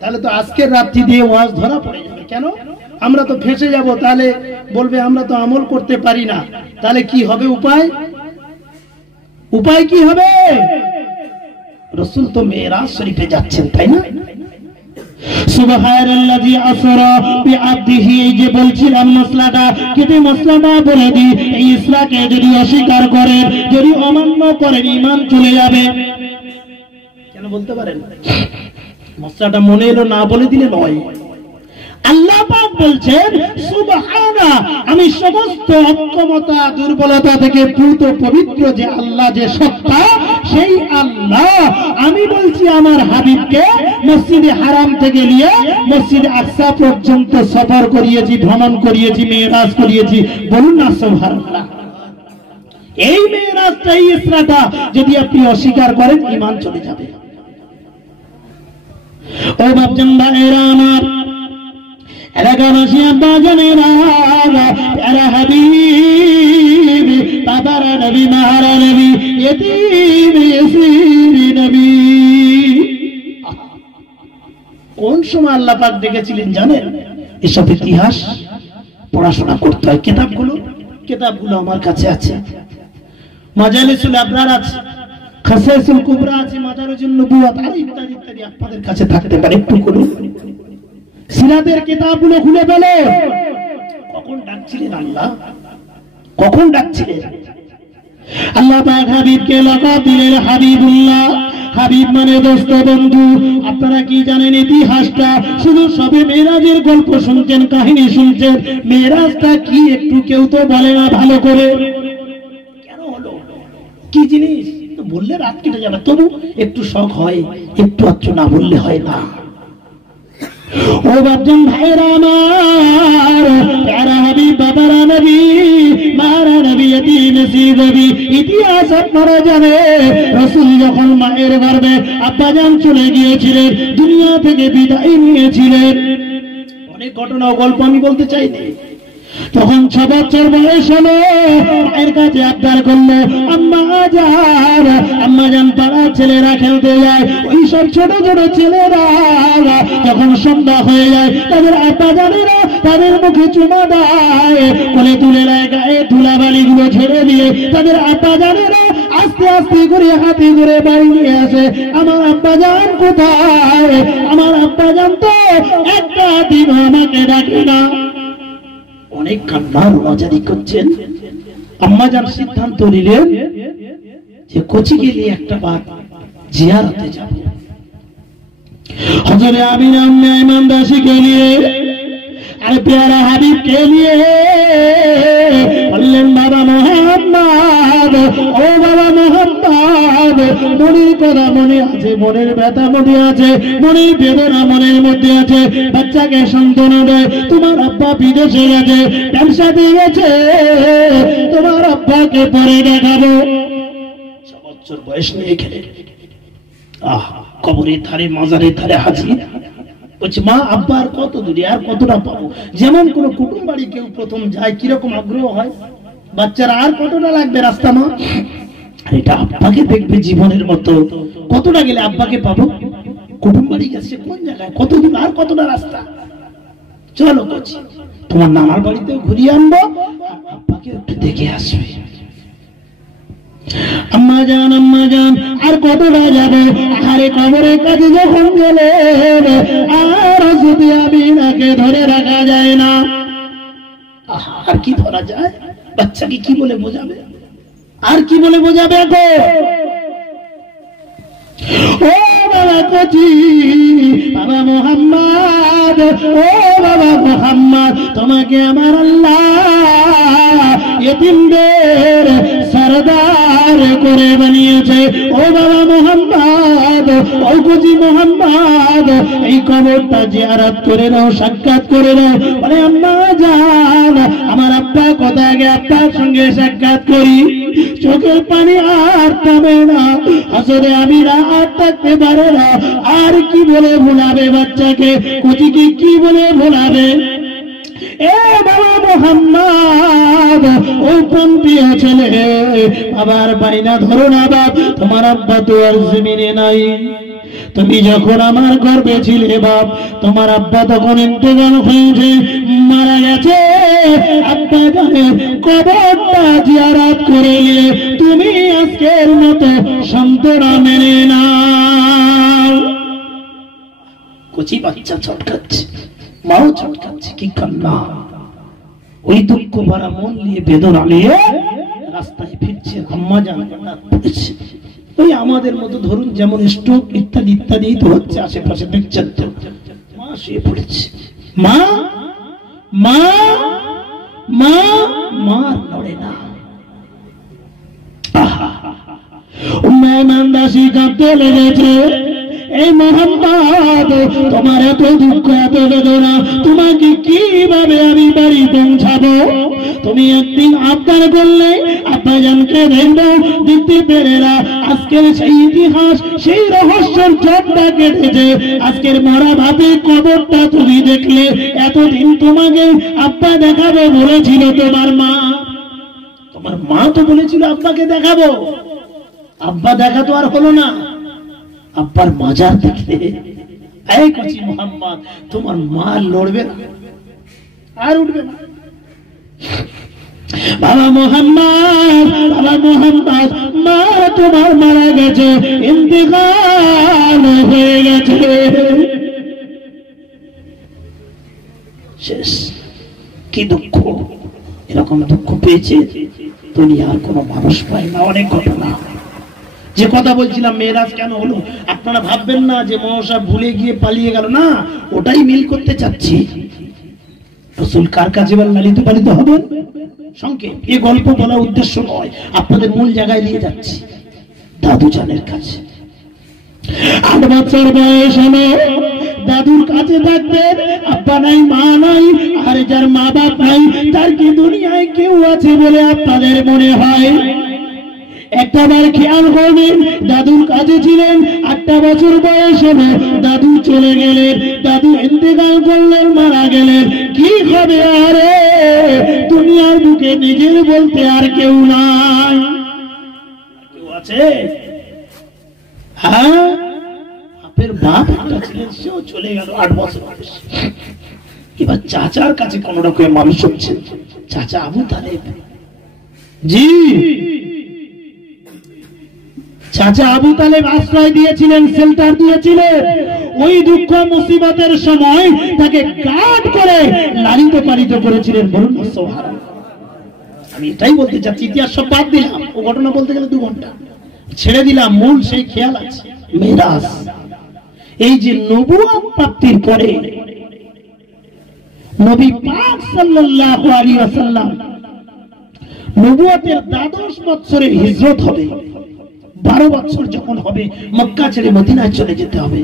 তাহলে তো আজকের রাত্রি দিয়ে ওয়াজ ধরা পড়ে যাবে। কেন? আমরা তো ফেঁসে যাব। তাহলে বলবে আমরা তো আমল করতে পারি না। তাহলে কি হবে? উপায় কি হবে? রাসূল তো মেরাজ শরীফে যাচ্ছেন, তাই না? সুবহানাল্লাযী আসরা বিআবদিহি, এই যে বলছিলাম মসলাটা, কেটে মসলাটা বলে দিই। এই ইসলামকে যদি অস্বীকার করেন, যদি অমান্য করেন, ঈমান চলে যাবে। কেন বলতে পারেন? মসলাটা মনে এলো না, বলে দিলে নয়। আল্লাহ পাক বলছেন সুবহানা, আমি সমস্ত অক্ষমতা দুর্বলতা থেকে পূত পবিত্র যে আল্লাহ, যে সত্তা, সেই আল্লাহ আমি বলছি আমার হাবিবকে মসজিদে হারাম থেকে নিয়ে মসজিদে আকসা পর্যন্ত সফর করিয়েছি, ভ্রমণ করিয়েছি, মেরাজ করিয়েছি। বলুন না সুবহানাল্লাহ। এই মেরাজটা, এই ইসরাটা যদি আপনি অস্বীকার করেন, ঈমান চলে যাবে। ও বাপজান ভাইরা আমার, এলাকাবাসী আব্বা জানেরা, প্যারা হাবিব, বাবারা নবী, মাহারা নবী, ইতিম ইয়াসির নবী, কোন সময় আল্লাহ পাক ডেকেছিলেন জানেন? এসব ইতিহাস পড়াশোনা করতে হয়। কিতাবগুলো আমার কাছে আছে, মাজালিসুল আবরার আছে, খাসাইসুল কুবরা আছে, মাদারিজুন নবুওয়াত আর ইত্যাদি ইত্যাদি আপনাদের কাছে থাকতে পারে। একটু করুন, সিরাতের কিতাবগুলো খুলে ফেলে। কখন ডাকছিলেন আল্লাহ? কখন ডাকছিলেন? আল্লাহ পাক হাবিবকে লাকাব দিলেন হাবিবুল্লাহ। হাবিব মানে দোস্ত, বন্ধু। আপনারা কি জানেন ইতিহাসটা? শুধু সবে মেরাজের গল্প শুনছেন, কাহিনী শুনছেন। মেরাজটা কি একটু কেউ তো বলে না ভালো করে। কেন হলো? কি জিনিস? বললে রাত কেটে যাবে, তবু একটু শখ হয়, একটু আচ্ছু না বললে হয় না। ও বাপজন ভাইরা আমার, প্যারা হাবিব, বাবারা নবী, মারা নবী, ইতিম ইয়াসির নবী, ইতিহাস আপনারা জানেন। রাসূল যখন মায়ের গর্ভে আব্বাজান চলে গিয়েছিলেন, দুনিয়া থেকে বিদায় নিয়েছিলেন, অনেক ঘটনা ও গল্প আমি বলতে চাই না। তখন 6 বছর বয়স হলো, মায়ের কাছে আবদার করলো, আম্মা জান পাড়ার ছেলেরা খেলতে যায়, ওই সব ছোট ছোট ছেলেরা যখন সন্ধ্যা হয়ে যায় তাদের আব্বা জানেরা তাদের মুখে চুমা দেয়, কোলে তুলে নেয়, গায়ে ধুলাবালি গুলো ছেড়ে দিয়ে তাদের আব্বা জানেরা আস্তে আস্তে করে হাতে করে বাড়ি নিয়ে আসে। আমার আব্বা জান কোথায়? আমার আব্বা জান তো একটা দিন আমাকে ডাকে না। অনেক কান্নার মজারি করছেন। আম্মা জান সিদ্ধান্ত নিলেন যে কোচি গেলে একটা বার জিয়ারতে যাব। হযরত আমিনা আম্মে আইমান দাসীকে নিয়ে আর প্যারা হাবিবকে নিয়ে বললেন, বাবা মোহাম্মদ, ও বাবা মোহাম্মদ, মনের কথা মনে আছে, মনের ব্যথা মনে আছে, মনের বেদনা মনের মধ্যে আছে। বাচ্চাকে সান্ত্বনা দেয়, তোমার আব্বা বিদেশে গেছে, ব্যবসাতে গেছে, তোমার আব্বাকে পরে দেখাবো। 6 বছর বয়স নিয়ে খেলে কবরের ধারে মাজারের ধারে হাজির। বলছে, মা আব্বা আর কত দূরে, আর কতটা পাবো? যেমন কোন কুটুম বাড়ি কেউ প্রথম যায় কিরকম আগ্রহ হয়, বাচ্চারা আর কতটা লাগবে রাস্তা মা? আর এটা আব্বাকে দেখবে জীবনের মতো, কতটা গেলে আব্বাকে পাবো? কুটুম বাড়ি গেছে কোন জায়গায়, কত দূর, আর কতটা রাস্তা? চলো বলছি, তোমার নানার বাড়িতেও ঘুরিয়ে আনবো, আব্বাকে একটু দেখে আসবে। আম্মা জান আর কতটা যাবে? আরে কবরের কাছে যখন গেলে আর যদি আমিনাকে ধরে রাখা যায় না। আর কি ধরা যায়? বাচ্চাকে কি বলে বোঝাবে? আর কি বলে বোঝাবে? ও বাবা কচি, বাবা মোহাম্মদ, ও বাবা মোহাম্মদ, তোমাকে আমার আল্লাহ ইতিমদের সরদার করে বানিয়েছে। ও বাবা মোহাম্মদ, ও কচি মোহাম্মদ, এই কবরটা জিয়ারত করে নাও, সাক্ষাৎ করে নাও। বলে, আম্মা জান, আমার আব্বা কোথায়? আগে আব্বার সঙ্গে সাক্ষাৎ করি। চোখের পানি আর থামে না। আসলে আমিরা আর থাকতে পারে না। আর কি বলে ভোলাবে বাচ্চাকে? কচিকে কি বলে ভোলাবে? এ বাবা মোহাম্মদ, ও প্রান্তীয় ছেলে, আবার বাইনা ধরো না বাপ, তোমার আব্বা তো আর জমিনে নাই। তুমি যখন আমার গর্ভে ছিলে বাপ, তোমার আব্বা তখন ইন্তেকাল হয়েছে, মারা গেছে। আব্বা জানে কবরটা জিয়ারত করে নিয়ে তুমি আজকের মতো সান্ত্বনা মেনে নাও। কচি বাচ্চা ছটকাচ্ছে, মাও ছটকাচ্ছে, কি কান্না! ওই দুঃখ ভরা মন নিয়ে, বেদনা নিয়ে রাস্তায় ফিরছে। আম্মা জান পড়েছে। ওই আমাদের মতো ধরুন যেমন স্ট্রোক ইত্যাদি ইত্যাদি তো হচ্ছে আশেপাশে, দেখছেন তো। মা শুয়ে পড়েছে। মা মা মা মা নড়ে না। উম্মে আইমান দাসী কাঁদতে লেগেছে। এই মোহাম্মদ, তোমার এত দুঃখ, এত বেদনা, তোমাকে কিভাবে আমি বাড়ি পৌঁছাবো? তুমি একদিন আবদার করলে আব্বাজানকে দেখবো, দেখতে পেরে না। আজকের সেই ইতিহাস, সেই রহস্যের জটটা কেটেছে। আজকের মরা ভাবে কবরটা তুমি দেখলে। এতদিন তোমাকে আব্বা দেখাবো বলেছিল তোমার মা। তোমার মা তো বলেছিল আব্বাকে দেখাবো, আব্বা দেখা তো আর হলো না। আব্বার মাজার দেখলে, এই কচি মোহাম্মদ, তোমার মা লড়বে না, আর উঠবে না। বাবা মোহাম্মদ, বাবা মোহাম্মদ, মা তোমার মারা গেছে, ইন্তেকাল হয়ে গেছে, শেষ। কি দুঃখ! এরকম দুঃখ পেয়েছে দুনিয়ার কোন মানুষ পায় না। অনেক ঘটনা। যে কথা বলছিলাম মেয়েরাজ কেন হলো, আপনারা ভাববেন না যে মহাশয় ভুলে গিয়ে পালিয়ে গেল, না, ওটাই মিল করতে চাচ্ছি। রাসূল কার কাছে লালিত পালিত হবেন? সংক্ষেপ, এই গল্প বলার উদ্দেশ্য নয়, আপনাদের মূল জায়গায় নিয়ে যাচ্ছি। দাদু জানের কাছে 8 বছর বয়স হলো, দাদুর কাছে থাকতেন। আব্বা নাই, মা নাই, আর যার মা বাপ নাই তার কি দুনিয়ায় কেউ আছে বলে আপনাদের মনে হয়? একটাবার খেয়াল করবেন, দাদুর কাছে ছিলেন, 8টা বছর বয়স হলে দাদু চলে গেলেন, দাদু ইন্তেকাল করলেন, মারা গেলেন। কি হবে? আরে দুনিয়ার বুকে নিজের বলতে আর কেউ নাই। কেউ আছে? হ্যাঁ, বাপের বাপ একটা ছিলেন, সেও চলে গেল 8 বছর বয়স। এবার চাচার কাছে কোন রকম মানুষ হচ্ছে, চাচা আবু তালেব। জি, চাচা আবু তালেব আশ্রয় দিয়েছিলেন, শেল্টার দিয়েছিলেন। ওই দুঃখ মুসিবতের সময় তাকে গার্ড করে লালিত পালিত করেছিলেন। বলুন না সুবহানাল্লাহ। আমি এটাই বলতে চাচ্ছি, ইতিহাস সব বাদ দিলাম, ও ঘটনা বলতে গেলে 2 ঘন্টা ছেড়ে দিলাম। মূল সেই খেয়াল আছে, মিরাস। এই যে নবুয়ত প্রাপ্তির পরে নবী পাক সাল্লাল্লাহু আলাইহি ওয়াসাল্লাম নবুয়তের 12 বছরে হিজরত হবে। 12 বছর যখন হবে মক্কা ছেড়ে মদিনায় চলে যেতে হবে।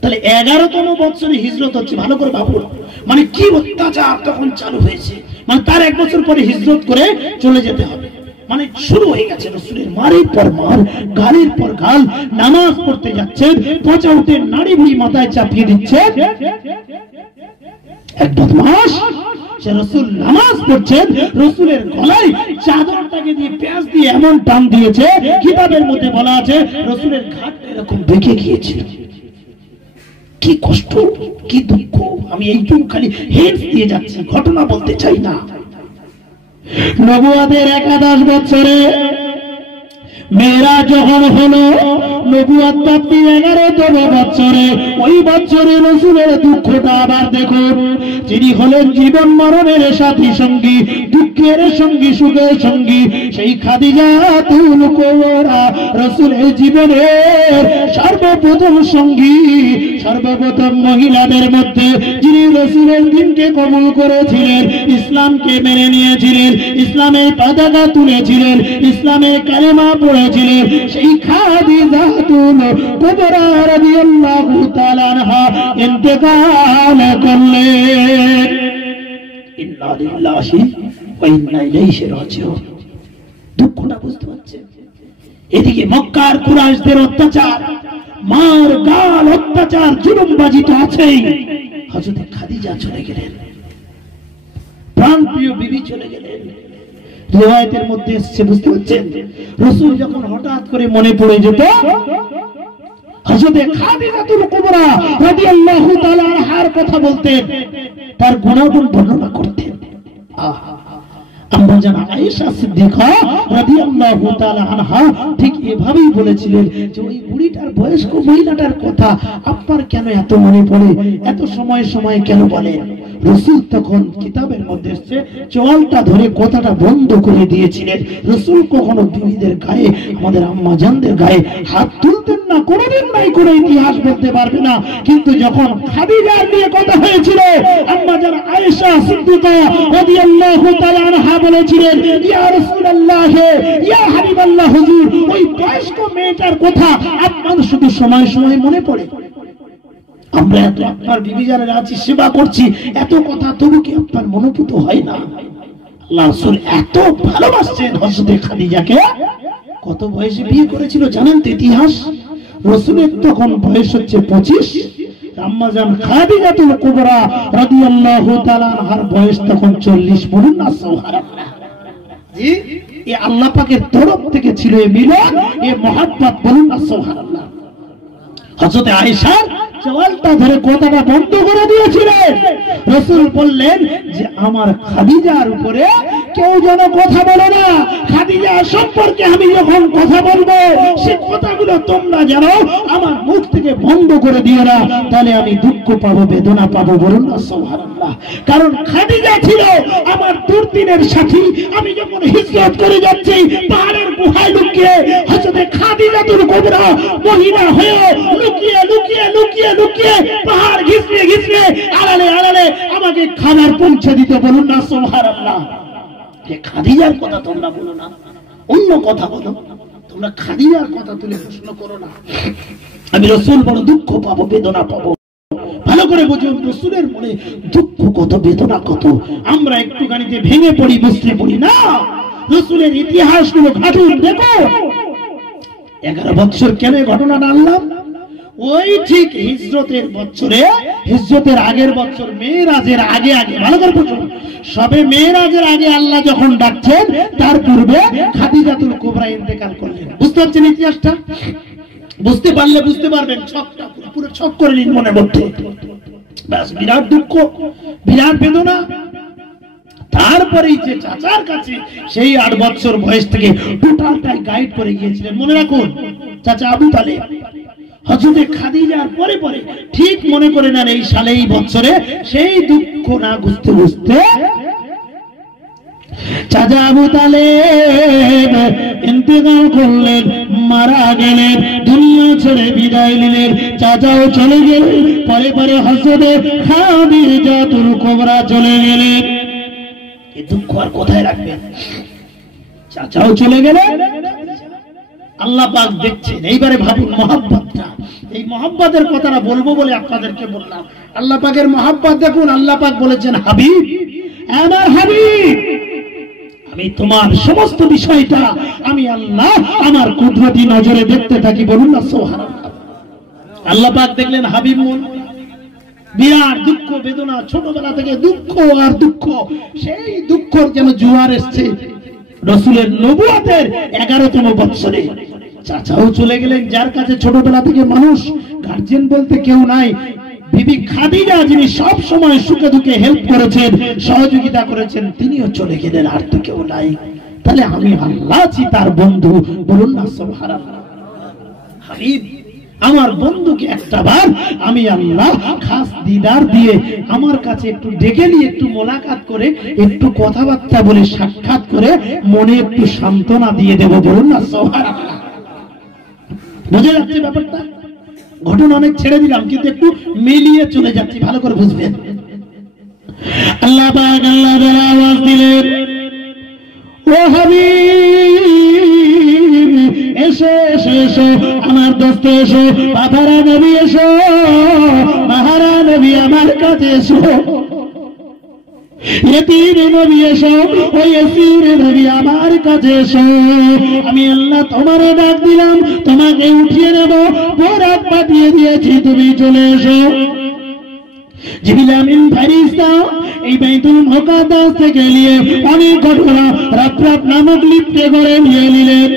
তাহলে 11তম বছরে হিজরত হচ্ছে। ভালো করে ভাবুন, মানে কি অত্যাচার তখন চালু হয়েছে। মানে তার 1 বছর পরে হিজরত করে চলে যেতে হবে। মানে শুরু হয়ে গেছে রাসূলের মারের পর মার, গালের পর গাল। নামাজ পড়তে যাচ্ছেন, পচা উঠে নাড়ি ভুড়ি মাথায় চাপিয়ে দিচ্ছে। এক বদমাশ, সে রাসূল নামাজ পড়ছেন, রাসূলের গলায় চাদরটাকে দিয়ে পেঁচ দিয়ে এমন টান দিয়েছে, কিতাবের মধ্যে বলা আছে রাসূলের ঘাটটা এরকম বেঁকে গিয়েছিল। কি কষ্ট, কি দুঃখ। আমি এইটুকু খালি হেডস দিয়ে যাচ্ছি, ঘটনা বলতে চাই না। নবুয়তের 11 বছরে মেয়েরাজ যখন হলো, নবুয়ত প্রাপ্তির 11তম বছরে, ওই বছরে রাসূলের দুঃখটা আবার দেখুন। যিনি হলেন জীবন মরণের সাথী সঙ্গী, দুঃখের সঙ্গী, সুখের সঙ্গী, সেই খাদিজাতুল কুবরা, রাসূলের জীবনের সর্বপ্রথম সঙ্গী, সর্বপ্রথম মহিলাদের মধ্যে যিনি রাসূলের দ্বীনকে কবুল করেছিলেন, ইসলামকে মেনে নিয়েছিলেন, ইসলামের পতাকা তুলেছিলেন, ইসলামের কালেমা পড়েছিলেন, সেই খাদিজাতুল কুবরা রাদিয়াল্লাহু তাআলা আনহা ইন্তেকাল করলেন। ইন্না লিল্লাহি ওয়া ইন্না ইলাইহি রাজিউন। দুঃখটা বুঝতে পারছেন? এদিকে মক্কার কুরাইশদের অত্যাচার, মার গাল, অত্যাচার, জুলুমবাজি তো আছেই। হযরত খাদিজা চলে গেলেন, প্রাণপ্রিয় বিবি চলে গেলেন। রিওয়ায়াতের মধ্যে এসেছে, বুঝতে পারছেন, রাসূল যখন হঠাৎ করে মনে পড়ে যেত, হযরত খাদিজাতুল কুবরা রাদিয়াল্লাহু তাআলা আনহার কথা বলতেন, তার গুণাগুণ বর্ণনা করতেন। আম্মা জান আয়েশা সিদ্দিকা রাদিয়াল্লাহু তাআলা আনহা ঠিক এভাবেই বলেছিলেন যে ওই বুড়িটার, বয়স্ক মহিলাটার কথা আপনার কেন এত মনে পড়ে, এত সময় সময় কেন বলেন? রাসূল তখন কিতাবের মধ্যে এসেছে, চোয়ালটা ধরে কথাটা বন্ধ করে দিয়েছিলেন। রাসূল কখনো বিবিদের গায়ে, আমাদের আম্মা জানদের গায়ে হাত তুলতেন না, কোনোদিন নাই, কোনো ইতিহাস বলতে পারবে না। কিন্তু যখন খাদিজার নিয়ে কথা হয়েছিল, আম্মা জান আয়েশা সিদ্দিকা রাদিয়াল্লাহু তাআলা আনহা বলেছিলেন, ইয়া রাসূলুল্লাহ, ইয়া হাবিবাল্লাহ, হুজুর, ওই বয়স্ক মেয়েটার কথা আপনার শুধু সময় সময় মনে পড়ে। আমরা এত আপনার বিবি যারা আছি, সেবা করছি, এত কথা, তবু কি আপনার মনোভূত হয় না? আল্লাহ রাসূল এত ভালোবাসছেন হযরত খাদিজাকে। কত বয়সে বিয়ে করেছিল জানেন তো ইতিহাস? রাসূলের তখন বয়স হচ্ছে 25, আম্মা জান খাদিজাতুল কুবরা রাদিয়াল্লাহু তাআলা আনহার বয়স তখন 40। বলুন না সুবহানাল্লাহ। জি, এই আল্লাহ পাকের তরফ থেকে ছিল এই মিলন, এই মহব্বত। বলুন না সুবহানাল্লাহ। হযরত আয়েশার চোয়ালটা ধরে কথাটা বন্ধ করে দিয়েছিলেন। রাসূল বললেন যে আমার খাদিজার উপরে কেউ যেন কথা বলে না। খাদিজা সম্পর্কে আমি যখন কথা বলবো, সে কথাগুলো তোমরা যেন আমার মুখ থেকে বন্ধ করে দিও না, তাহলে আমি দুঃখ পাবো, বেদনা পাবো। বলুন না সুবহানাল্লাহ। কারণ খাদিজা ছিল আমার দুর্দিনের সাথী। আমি যখন হিজরত করে যাচ্ছি, পাহাড়ের গুহায় লুকিয়ে হযরত খাদিজাতুল কুবরা মহিলা হয়ে লুকিয়ে লুকিয়ে লুকিয়ে লুকিয়ে পাহাড় ঘিসড়ে ঘিসড়ে আড়ালে আড়ালে আমাকে খাবার পৌঁছে দিতে। বলুন না সুবহানাল্লাহ। খাদিজার কথা তোমরা বলো না, অন্য কথা বলো। তোমরা খাদিজার কথা তুলে প্রশ্ন করো না। আমি রাসূল বড় দুঃখ পাবো, বেদনা পাবো। ভালো করে বুঝুন, রাসূলের মনে দুঃখ কত, বেদনা কত। আমরা একটুখানিতে ভেঙে পড়ি, মুসলিম পড়ি না। রাসূলের ইতিহাসগুলো ঘাটুন, দেখো 11 বছর কেন ঘটনাটা আনলাম? ওই ঠিক হিজরতের বছরে, হিজরতের আগের বছর মেরাজের আগে আগে, ভালো করে বুঝুন, সবে মেরাজের আগে আল্লাহ যখন ডাকছেন তার পূর্বে খাদিজাতুল কুবরা ইন্তেকাল করলেন। বুঝতে পারছেন ইতিহাসটা? বুঝতে পারলে বুঝতে পারবেন, ছকটা পুরো ছক করে নিন মনে মধ্যে। ব্যাস, বিরাট দুঃখ, বিরাট বেদনা। তারপরেই যে চাচার কাছে সেই 8 বছর বয়স থেকে টোটালটাই গাইড করে গিয়েছিলেন, মনে রাখুন, চাচা আবু তালেব হযরতে খাদিজার পরে পরে ঠিক মনে করে নেন এই সালে, এই বছরে সেই দুঃখ না বুঝতে বুঝতে চাচা আবু তালেব ইন্তেকাল করলেন, মারা গেলেন, দুনিয়া ছেড়ে বিদায় নিলেন। চাচাও চলে গেলেন, পরে পরে হযরতে খাদিজাতুল কুবরা চলে গেলেন। এই দুঃখ আর কোথায় রাখবেন? চাচাও চলে গেলেন, আল্লাহ পাক দেখছেন। এইবারে ভাবুন মহব্বতটা, এই মহব্বতের কথাটা বলবো বলে আপনাদেরকে বললাম। আল্লাহ পাকের মহব্বত দেখুন, আল্লাহ পাক বলেছেন, হাবিব, আমার হাবিব, আমি তোমার সমস্ত বিষয়টা আমি আল্লাহ আমার কুদরতি নজরে দেখতে থাকি। বলুন না সুবহানাল্লাহ। আল্লাহ পাক দেখলেন হাবিব মন বিরাট দুঃখ বেদনা, ছোটবেলা থেকে দুঃখ আর দুঃখ, সেই দুঃখর যেন জোয়ার এসছে রাসূলের নবুয়তের 11তম বছরে। চাচাও চলে গেলেন, যার কাছে ছোটবেলা থেকে মানুষ, গার্জিয়ান বলতে কেউ নাই, বিবি খাদিজা যিনি সব সময় সুখে দুঃখে হেল্প করেছেন, সহযোগিতা করেছেন, তিনিও চলে গেলেন, আর তো কেউ নাই। তাহলে আমি আল্লাহ আছি তার বন্ধু। বলুন না সুবহানাল্লাহ। হাবিব আমার বন্ধুকে একটাবার আমি আল্লাহ খাস দিদার দিয়ে আমার কাছে একটু ডেকে নিয়ে একটু মোলাকাত করে একটু কথাবার্তা বলে সাক্ষাৎ করে মনে একটু সান্ত্বনা দিয়ে দেব। বলুন না সুবহানাল্লাহ। বুঝে যাচ্ছে ব্যাপারটা? ঘটনা অনেক ছেড়ে দিলাম, কিন্তু একটু মিলিয়ে চলে যাচ্ছি, ভালো করে বুঝবেন। আল্লাহ পাক আল্লাহ তাআলা আওয়াজ দিলেন, ও হাবিব এসো এসো এসো, আমার দোস্ত এসো, বাবারা নবী এসো, মাহারা নবী আমার কাছে এসো, ইতির নবী এসো, ওই ইতির নবী আমার কাছে এসো। আমি আল্লাহ তোমারে ডাক দিলাম, তোমাকে উঠিয়ে নেব, বরাত পাঠিয়ে দিয়েছি, তুমি চলে এসো। জিবরিল আমিন ফেরেশতা এই বাইতুল মুকাদ্দাস থেকে নিয়ে অনেক ঘটনা রাত নামক লিফটে করে নিয়ে নিলেন।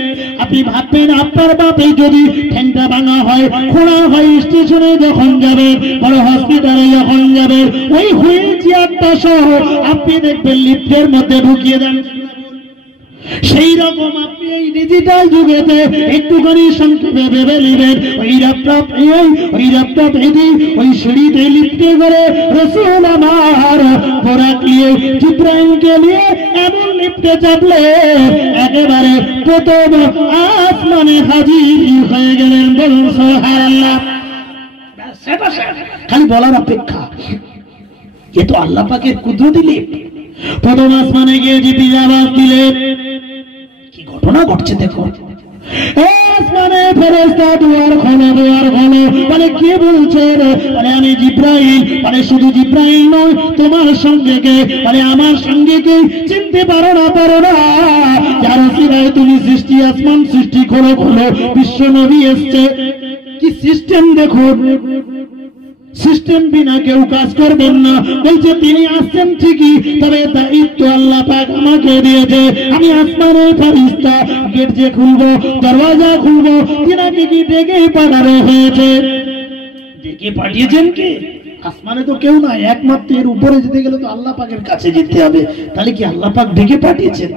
আপনি ভাববেন আপনার বাপে যদি ঠ্যাংটা ভাঙা হয়, খোঁড়া হয়, স্টেশনে যখন যাবে, বড় হসপিটালে যখন যাবে, ওই হুইল চেয়ারটা সহ আপনি দেখবেন লিফটের মধ্যে ঢুকিয়ে দেন। সেই রকম আপনি এই ডিজিটাল যুগেতে একটুখানি সংক্ষেপে ভেবে নেবেন, ওই ল্যাপটপ ওই সিঁড়িতে লিফটে করে রাসূল আমার বোরাক নিয়ে জিবরাইলকে নিয়ে এমন লিফটে চাপলে একেবারে প্রথম আসমানে হাজির হয়ে গেলেন। বলুন সুবহানাল্লাহ। খালি বলার অপেক্ষা, এ তো আল্লাহ পাকের কুদরতি লিফট। প্রথম আসমানে গিয়ে জিবরিল আওয়াজ দিলেন, কি ঘটনা ঘটছে দেখো। আসমানে ফেরেশতা দুয়ার খোলো, বলে কি বলছে রে? বলে আমি জিবরাইল। বলে শুধু জিবরাইল নয়, তোমার সঙ্গে কে? বলে আমার সঙ্গে কে? চিনতে পারো না যার ওসিলায় তুমি সৃষ্টি আসমান সৃষ্টি খোলো, বিশ্ব নবী এসছে। কি সিস্টেম দেখুন, সিস্টেম বিনা কেউ কাজ করবেন না। বলছে তিনি আসছেন ঠিকই, তবে দায়িত্ব আল্লাহ পাক আমাকে দিয়েছে। আমি আসমানের ফেরেশতা, গেট যে খুলবো, দরওয়াজা খুলবো, তিনাকে কি ডেকে পাঠানো হয়েছে? ডেকে পাঠিয়েছেন কে? আসমানে তো কেউ নাই, একমাত্র এর উপরে যেতে গেলে তো আল্লাহ পাকের কাছে যেতে হবে। তাহলে কি আল্লাহ পাক ডেকে পাঠিয়েছেন?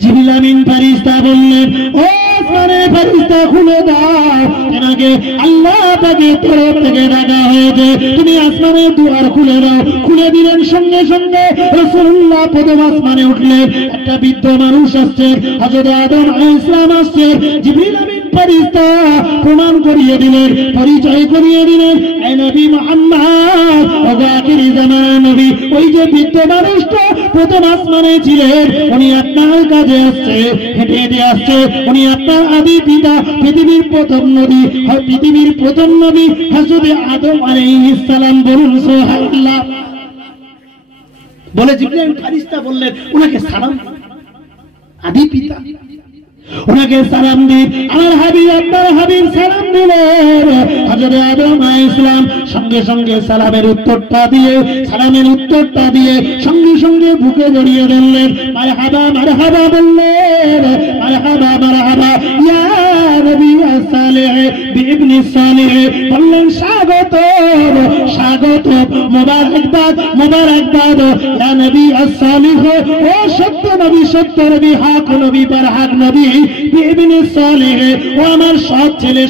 জিবরিল আমিন ফেরেশতা বললেন, ও আসমানের ফেরেশতা খুলে দাও, এনাকে আল্লাহ পাকের তরফ থেকে ডাকা হয়েছে, তুমি আসমানের দুয়ার খুলে দাও। খুলে দিলেন, সঙ্গে সঙ্গে রাসূলুল্লাহ প্রথম আসমানে উঠলেন। একটা বৃদ্ধ মানুষ আসছে, হযরত আদম আলাইহিস সালাম আসছে। জিবরিল আমিন ফেরেশতা প্রমাণ করিয়ে দিলেন, পরিচয় করিয়ে দিলেন, এই নবী মুহাম্মদ আখির জামানার নবী। ওই যে বৃদ্ধ মানুষটা প্রথম আসমানে ছিলেন, উনি আপনার কাছে আসছে, হেঁটে হেঁটে আসছে। উনি আপনার আদি পিতা, পৃথিবীর প্রথম নবী, পৃথিবীর প্রথম নবী হযরত আদম আলাইহিস সালাম। বলুন সুবহানাল্লাহ। বলে জিবরাইল ফেরেশতা বললেন, উনাকে সালাম, আদি পিতা। ওনাকে সালাম দিন। আমার হাবিব আপনার হাবিব সালাম দিলেন। হযরত আদম আলাইহিস সালাম সঙ্গে সঙ্গে সালামের উত্তরটা দিয়ে সঙ্গে সঙ্গে বুকে জড়িয়ে ধরলেন, মারহাবা মারহাবা বললেন, মারহাবা মারহাবা ইয়া নবী সালেহ বিইবনি সালেহ, বললেন স্বাগত স্বাগত, মোবারকবাদ মোবারকবাদ ইয়া নবী সালেহ, ও সত্য নবী হক নবী বরহক নবী বিইবনি সালেহ, ও আমার সৎ ছেলে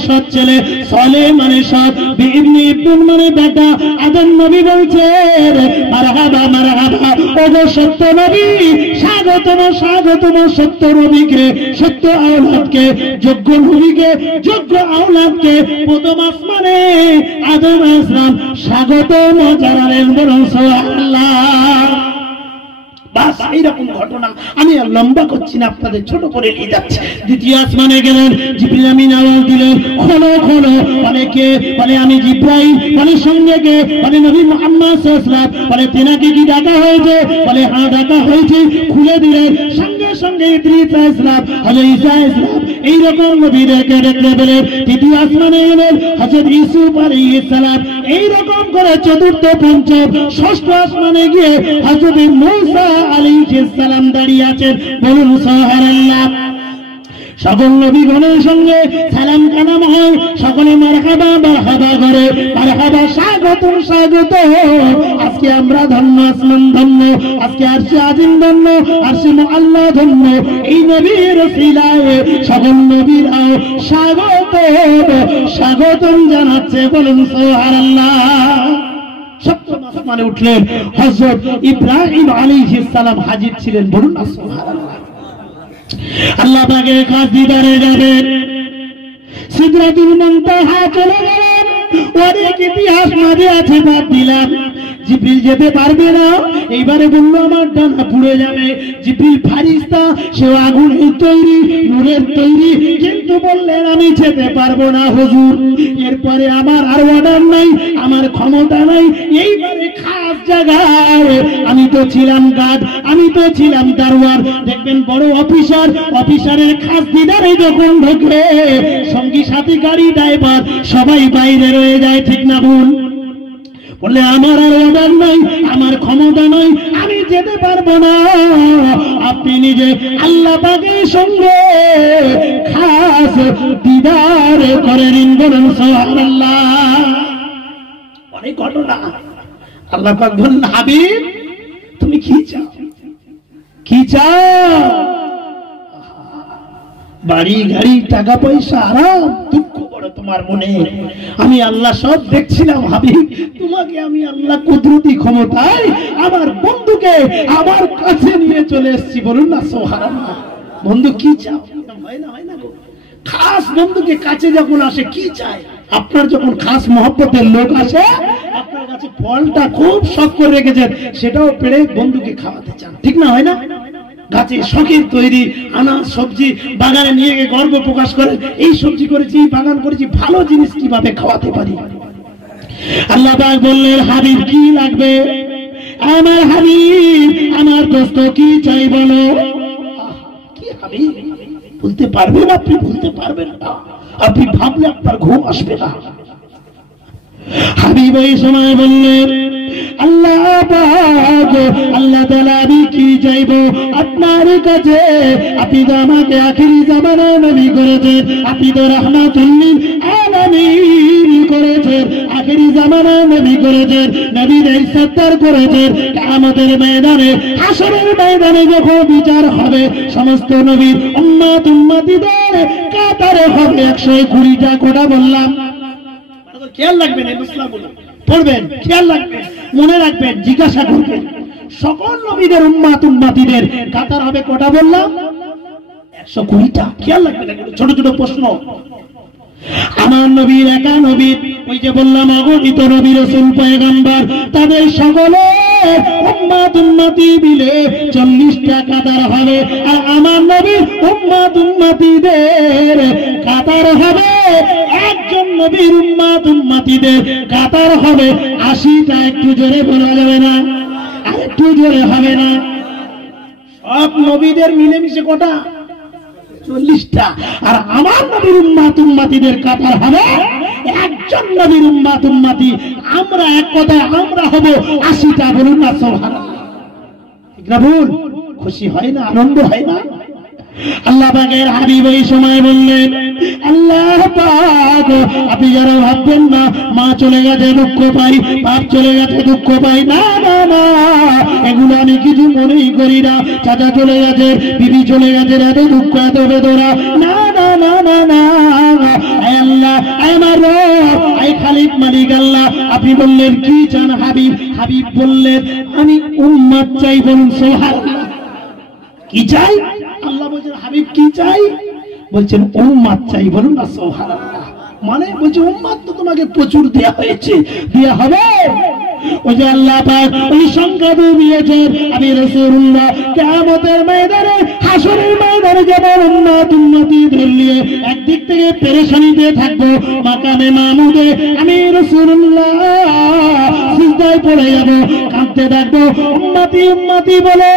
সালেহ মানে সৎ, বিইবনি ইবনুন মানে বেটা। আদম নবী বলছেন মারহাবা মারহাবা, ও গো সত্য নবী স্বাগতম স্বাগতম, সত্য নবীকে, সত্য আওলাদকে, যোগ্য নবীকে, যোগ্য আওলাদকে প্রথম আসমানে আদম আলাইহিস সালাম স্বাগতম জানালেন। বলুন সুবহানাল্লাহ। বাস এইরকম ঘটনা, আমি আর লম্বা করছি না, আপনাদের ছোট করে নিয়ে যাচ্ছি। দ্বিতীয় আসমানে গেলেন, জিবরিল আমিন আওয়াজ দিলেন, খোলো খোলো। বলে কে? বলে আমি জিবরাইল। বলে সঙ্গে কে? বলে নবী মুহাম্মদ সাল্লাল্লাহু আলাইহি ওয়াসাল্লাম। বলে তেনাকে কি ডাকা হয়েছে? বলে হ্যাঁ ডাকা হয়েছে। খুলে দিলেন, সঙ্গে সঙ্গে ইদ্রিস আলাইহিস সালাম, হযরত ঈসা আলাইহিস সালাম, এইরকম নবীদেরকে দেখতে পেলেন। তৃতীয় আসমানে গেলেন, হযরত ইউসুফ আলাইহিস সালাম। এইরকম করে চতুর্থ পঞ্চম ষষ্ঠ আসমানে গিয়ে হযরত মূসা আলাইহিস সালাম দাঁড়িয়ে আছেন। বলুন সুবহানাল্লাহ। সকল নবীগণের সঙ্গে সালাম কালাম হয়, সকলে মারহাবা মারহাবা করে, মারহাবা স্বাগত স্বাগত। আজকে আমরা ধন্য, আসমান ধন্য, আজকে আরশে আজিম ধন্য, আরশে মুআল্লা ধন্য। এই নবীর ওসিলায় সকল নবীরাও স্বাগত স্বাগতম জানাচ্ছে। বলুন সুবহানাল্লাহ। সপ্তম আসমানে উঠলেন, হযরত ইব্রাহিম আলাইহিস সালাম হাজির ছিলেন। বলুন না সুবহানাল্লাহ। আল্লাহ পাকের খাস দিদারে যাবেন, সিদরাতুল মুনতাহা চলে গেলেন। অনেক ইতিহাস মাঝে আছে, বাদ দিলাম। জিবরিল যেতে পারবে না, এইবারে বলল আমার ডানা পুড়ে যাবে। জিবরিল ফারিস্তা, সে আগুনের তৈরি, নূরের তৈরি, কিন্তু বললেন আমি যেতে পারবো না হুজুর। এরপরে আমার আর অর্ডার নাই, আমার ক্ষমতা নাই। এইবারে খাস জায়গায়, আমি তো ছিলাম গার্ড, আমি তো ছিলাম দারোয়ান। দেখবেন বড় অফিসারের খাস দিদারে যখন ঢোকে, সঙ্গী সাথী গাড়ি ড্রাইভার সবাই বাইরে রয়ে যায়, ঠিক না ভুল? বলে আমার আর অর্ডার নাই, আমার ক্ষমতা নাই, আমি যেতে পারবো না। আপনি নিজে আল্লাহ পাকের সঙ্গে খাস দিদার করে নিন। বলুন সুবহানাল্লাহ। অনেক ঘটনা। আল্লাহ পাক বললেন, হাবিব তুমি কি চাও? কি চাও? বাড়ি গাড়ি টাকা পয়সা আরাম, দুঃখ বড় তোমার মনে। আমি আল্লাহ সব দেখছিলাম হাবিব, তোমাকে আমি আল্লাহ কুদরতি ক্ষমতায় আমার বন্ধুকে আমার কাছে নিয়ে চলে এসেছি। বলুন না সুবহানাল্লাহ। বন্ধু কি চাও? হয় না গো। খাস বন্ধুকে কাছে যখন আসে কি চায়? আপনার যখন খাস মহব্বতের লোক আসে, আপনার কাছে ফলটা খুব শখ করে রেখেছেন, সেটাও পেড়ে বন্ধুকে খাওয়াতে চান, ঠিক না? হয় না? গাছে শখের তৈরি আনাজ সবজি বাগানে নিয়ে গিয়ে গর্ব প্রকাশ করে, এই সবজি করেছি, বাগান করেছি, ভালো জিনিস কিভাবে খাওয়াতে পারি। আল্লাহ পাক বললেন, হাবিব কি লাগবে? আমার হাবিব, আমার দোস্ত কি চাই বলো। কি হাবিব বলতে পারবেন? আপনি বলতে পারবেন না, আপনি ভাবলে আপনার ঘুম আসবে না। হাবিব এই সময় বললেন, আল্লাহ পাক, আল্লাহ তাআলা আমি কি চাইবো আপনার কাছে? আপনি তো আমাকে আখিরি জামানায় নবী করেছেন, আপনি তো রাহমাতুল লিল আলামিন করেছেন, আখিরি জামানায় নবী করেছেন, নবীদের সত্তর করেছেন। কিয়ামতের ময়দানে, হাসরের ময়দানে যখন বিচার হবে, সমস্ত নবীর উম্মতিদের কাতারে হবে 120টা। কোটা বললাম, খেয়াল রাখবেন, এই মশলাগুলো পড়বেন, খেয়াল রাখবেন, মনে রাখবেন, জিজ্ঞাসা করবেন। সকল নবীদের উম্মতিদের কাতার হবে কটা বললাম? 120টা। খেয়াল রাখবেন, ছোট ছোট প্রশ্ন। আমার নবীর একা নবী, ওই যে বললাম অগণিত নবী রাসূল পয়গম্বর, তাদের সকলের উম্মতি মিলে 40টা কাতার হবে। আর আমার নবীর উম্মতিদের কাতার হবে, একজন নবীর উম্মতিদের কাতার হবে 80টা। একটু জোরে বলা যাবে না? আর একটু জোরে হবে না? সব নবীদের মিলেমিশে কটা? 40টা, আর আমার নবীর উম্মাত উম্মাতিদের কাতার হবে একজন নবীর উম্মাত উম্মাতি। আমরা এক কথায় আমরা হব 80টা। বলুন না সুবহানাল্লাহ। ঠিক না ভুল? খুশি হয় না, আনন্দ হয় না? আল্লাহ পাকের হাবিব এই সময় বললেন, আল্লাহ পাক আপনি যারা ভাববেন না মা চলে গেছে দুঃখ পাই, বাপ চলে গেছে দুঃখ পাই, না না না, এগুলো আমি কিছু মনেই করি না। চাচা চলে গেছে, বিবি চলে গেছে, এত দুঃখ এত বেদনা, না না না না না। আল্লাহ আমার রব, আই খালিক মালিক আল্লাহ, আপনি বললেন কি চান হাবিব? হাবিব বললেন আমি উম্মত চাই। বলুন সুবহানাল্লাহ। কি চাই? আল্লাহ বলছেন হাবিব কি চাই? বলছেন উম্মত চাই। বলুন না সুবহানাল্লাহ। মানে বলছে উম্মত তো তোমাকে প্রচুর দেয়া হয়েছে, দেয়া হবে। ওই যে আল্লাহ পাক ওই সংখ্যা দিয়েছেন, আমি রাসূলুল্লাহ কিয়ামতের ময়দানে, হাসরের ময়দানে যেমন উম্মত উম্মতিদের নিয়ে একদিক থেকে পেরেশানিতে থাকবো, মাকামে মাহমুদে আমি রাসূলুল্লাহ সিজদায় পড়ে যাব, কাঁদতে থাকবো, উম্মতি উম্মতি বলে।